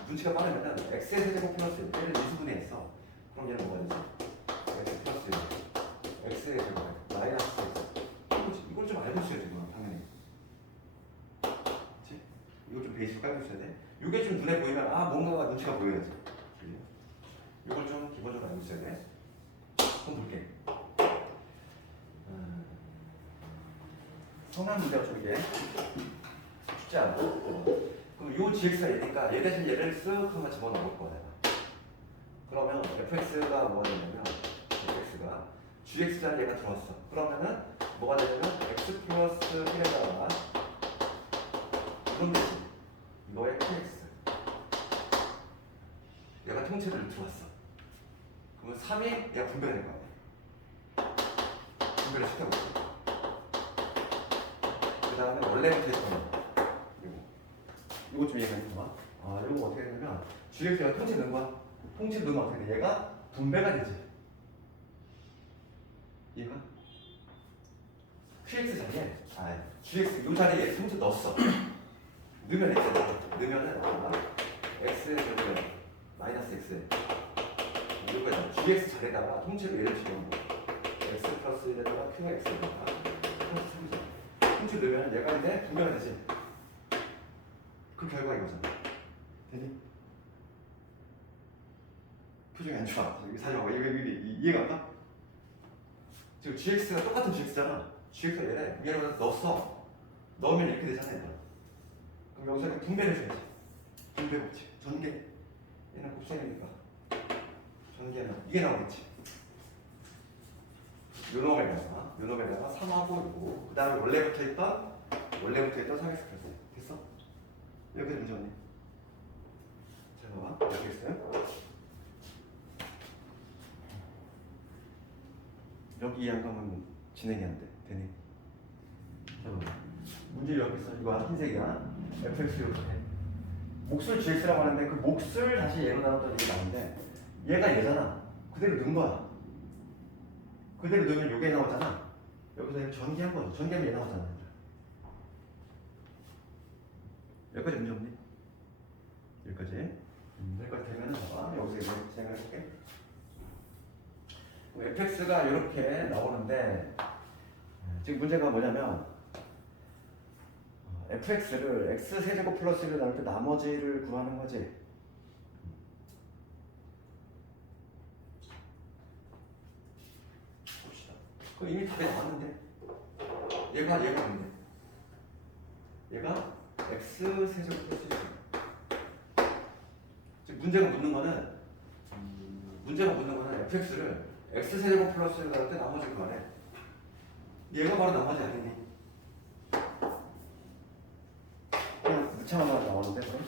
눈치가 빠르면은 x의 세제곱 플러스 얘를 미수분해했어. 그럼 얘는 뭐가 되지? x 플러스 x의 제곱 마이너스 이걸 좀 알고 있어야 되구나 당연히. 그렇지? 이거 좀 베이스로 깔고 있어야 돼. 이게 좀 눈에 보이면 뭔가가 눈치가 보여야지. 이걸 좀 기본적으로 알고 있어야 돼. 한번 볼게. 성난 문제가 좀 이게 쉽지 않아. 그럼 요 gx가 얘니까 얘 대신 얘를 쓱 한번 집어넣을 거야. 그러면 fx가 뭐가 되냐면 fx가 gx 자리에 얘가 들어왔어. 그러면은 뭐가 되냐면 x 플러스 1에다가 이건 되지. 이거의 px 얘가 통째로 들어왔어. 그러면 3이 얘가 분배가 될 거야. 분배를 시켜볼게. 그 다음에 원래부터 했던 거. 이거 좀 얘기해봐. 이거 어떻게 되냐면 gx가 통째 넣은 거야. 통째 넣으면 어떻게 돼? 얘가 분배가 되지. 얘가 qx 자리에 gx 이 자리에 통째 넣었어. 넣으면 x다. 넣으면은 x에 제곱에 마이너스 x에 이거야. gx 자리에다가 통째로 얘를 집어넣어. x 플러스 1에다가 qx에다가 플러스 3이잖아. 통째로 넣으면 얘가 있는데 분명히 되지. 그 결과 이거잖아. 되니? 표정이 안 좋아. 여기 사지 마봐. 이거 이해가 안 가? 지금 gx가 똑같은 gx잖아. gx가 얘를 넣었어. 넣으면 이렇게 되잖아. 얘들아. 그럼 여기서 분배를 해줘야지. 분배 법칙. 전개. 얘는 곱셈이니까. 전개는 이게 나오겠지. 요 놈에다가 3하고 있고 그 다음에 원래 붙어있던 3x 플러스 됐어? 여기서 문제 없네. 자 봐봐. 여기 있어요. 여기 이해하면 진행이 안 돼. 되니? 자 봐봐. 문제 여기 있어. 이거 흰색이야. fx 이렇게. 몫을 gx라고 하는데 그 몫을 다시 얘로 나눴더니 이게 나오는데 얘가 얘잖아. 그대로 넣은 거야. 그대로 넣으면 요게 나오잖아. 여기서 이렇게 전개한 거죠. 전개하면 얘 나오잖아. 여기까지 문제 없니? 여기까지. 여기까지 되면은 봐봐. 여기서 이거 진행을 해볼게. fx가 이렇게 나오는데 지금 문제가 뭐냐면 fx를 x 세제곱 플러스 1을 나올 때 나머지를 구하는 거지. 봅시다. 그 이미 답이 나왔는데 얘가 뭔데? 얘가 x 세제곱 플러스 1. 지금 문제가 묻는 거는 fx를 x 세제곱 플러스 1을 나올 때 나머지 구하래. 얘가 바로 나머지 아니니? 그냥 넣자마자 나오는데 그럼?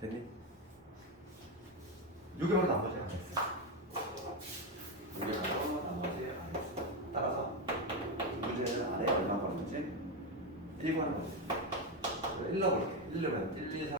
됐니? 이게 바로 나머지 안 했어. 이게 바로 나머지 안 했어. 따라서 문제는 안에 얼마 걸는지 1구 하는 거지. 1 넣어볼게. 1 넣으면 1, 2, 3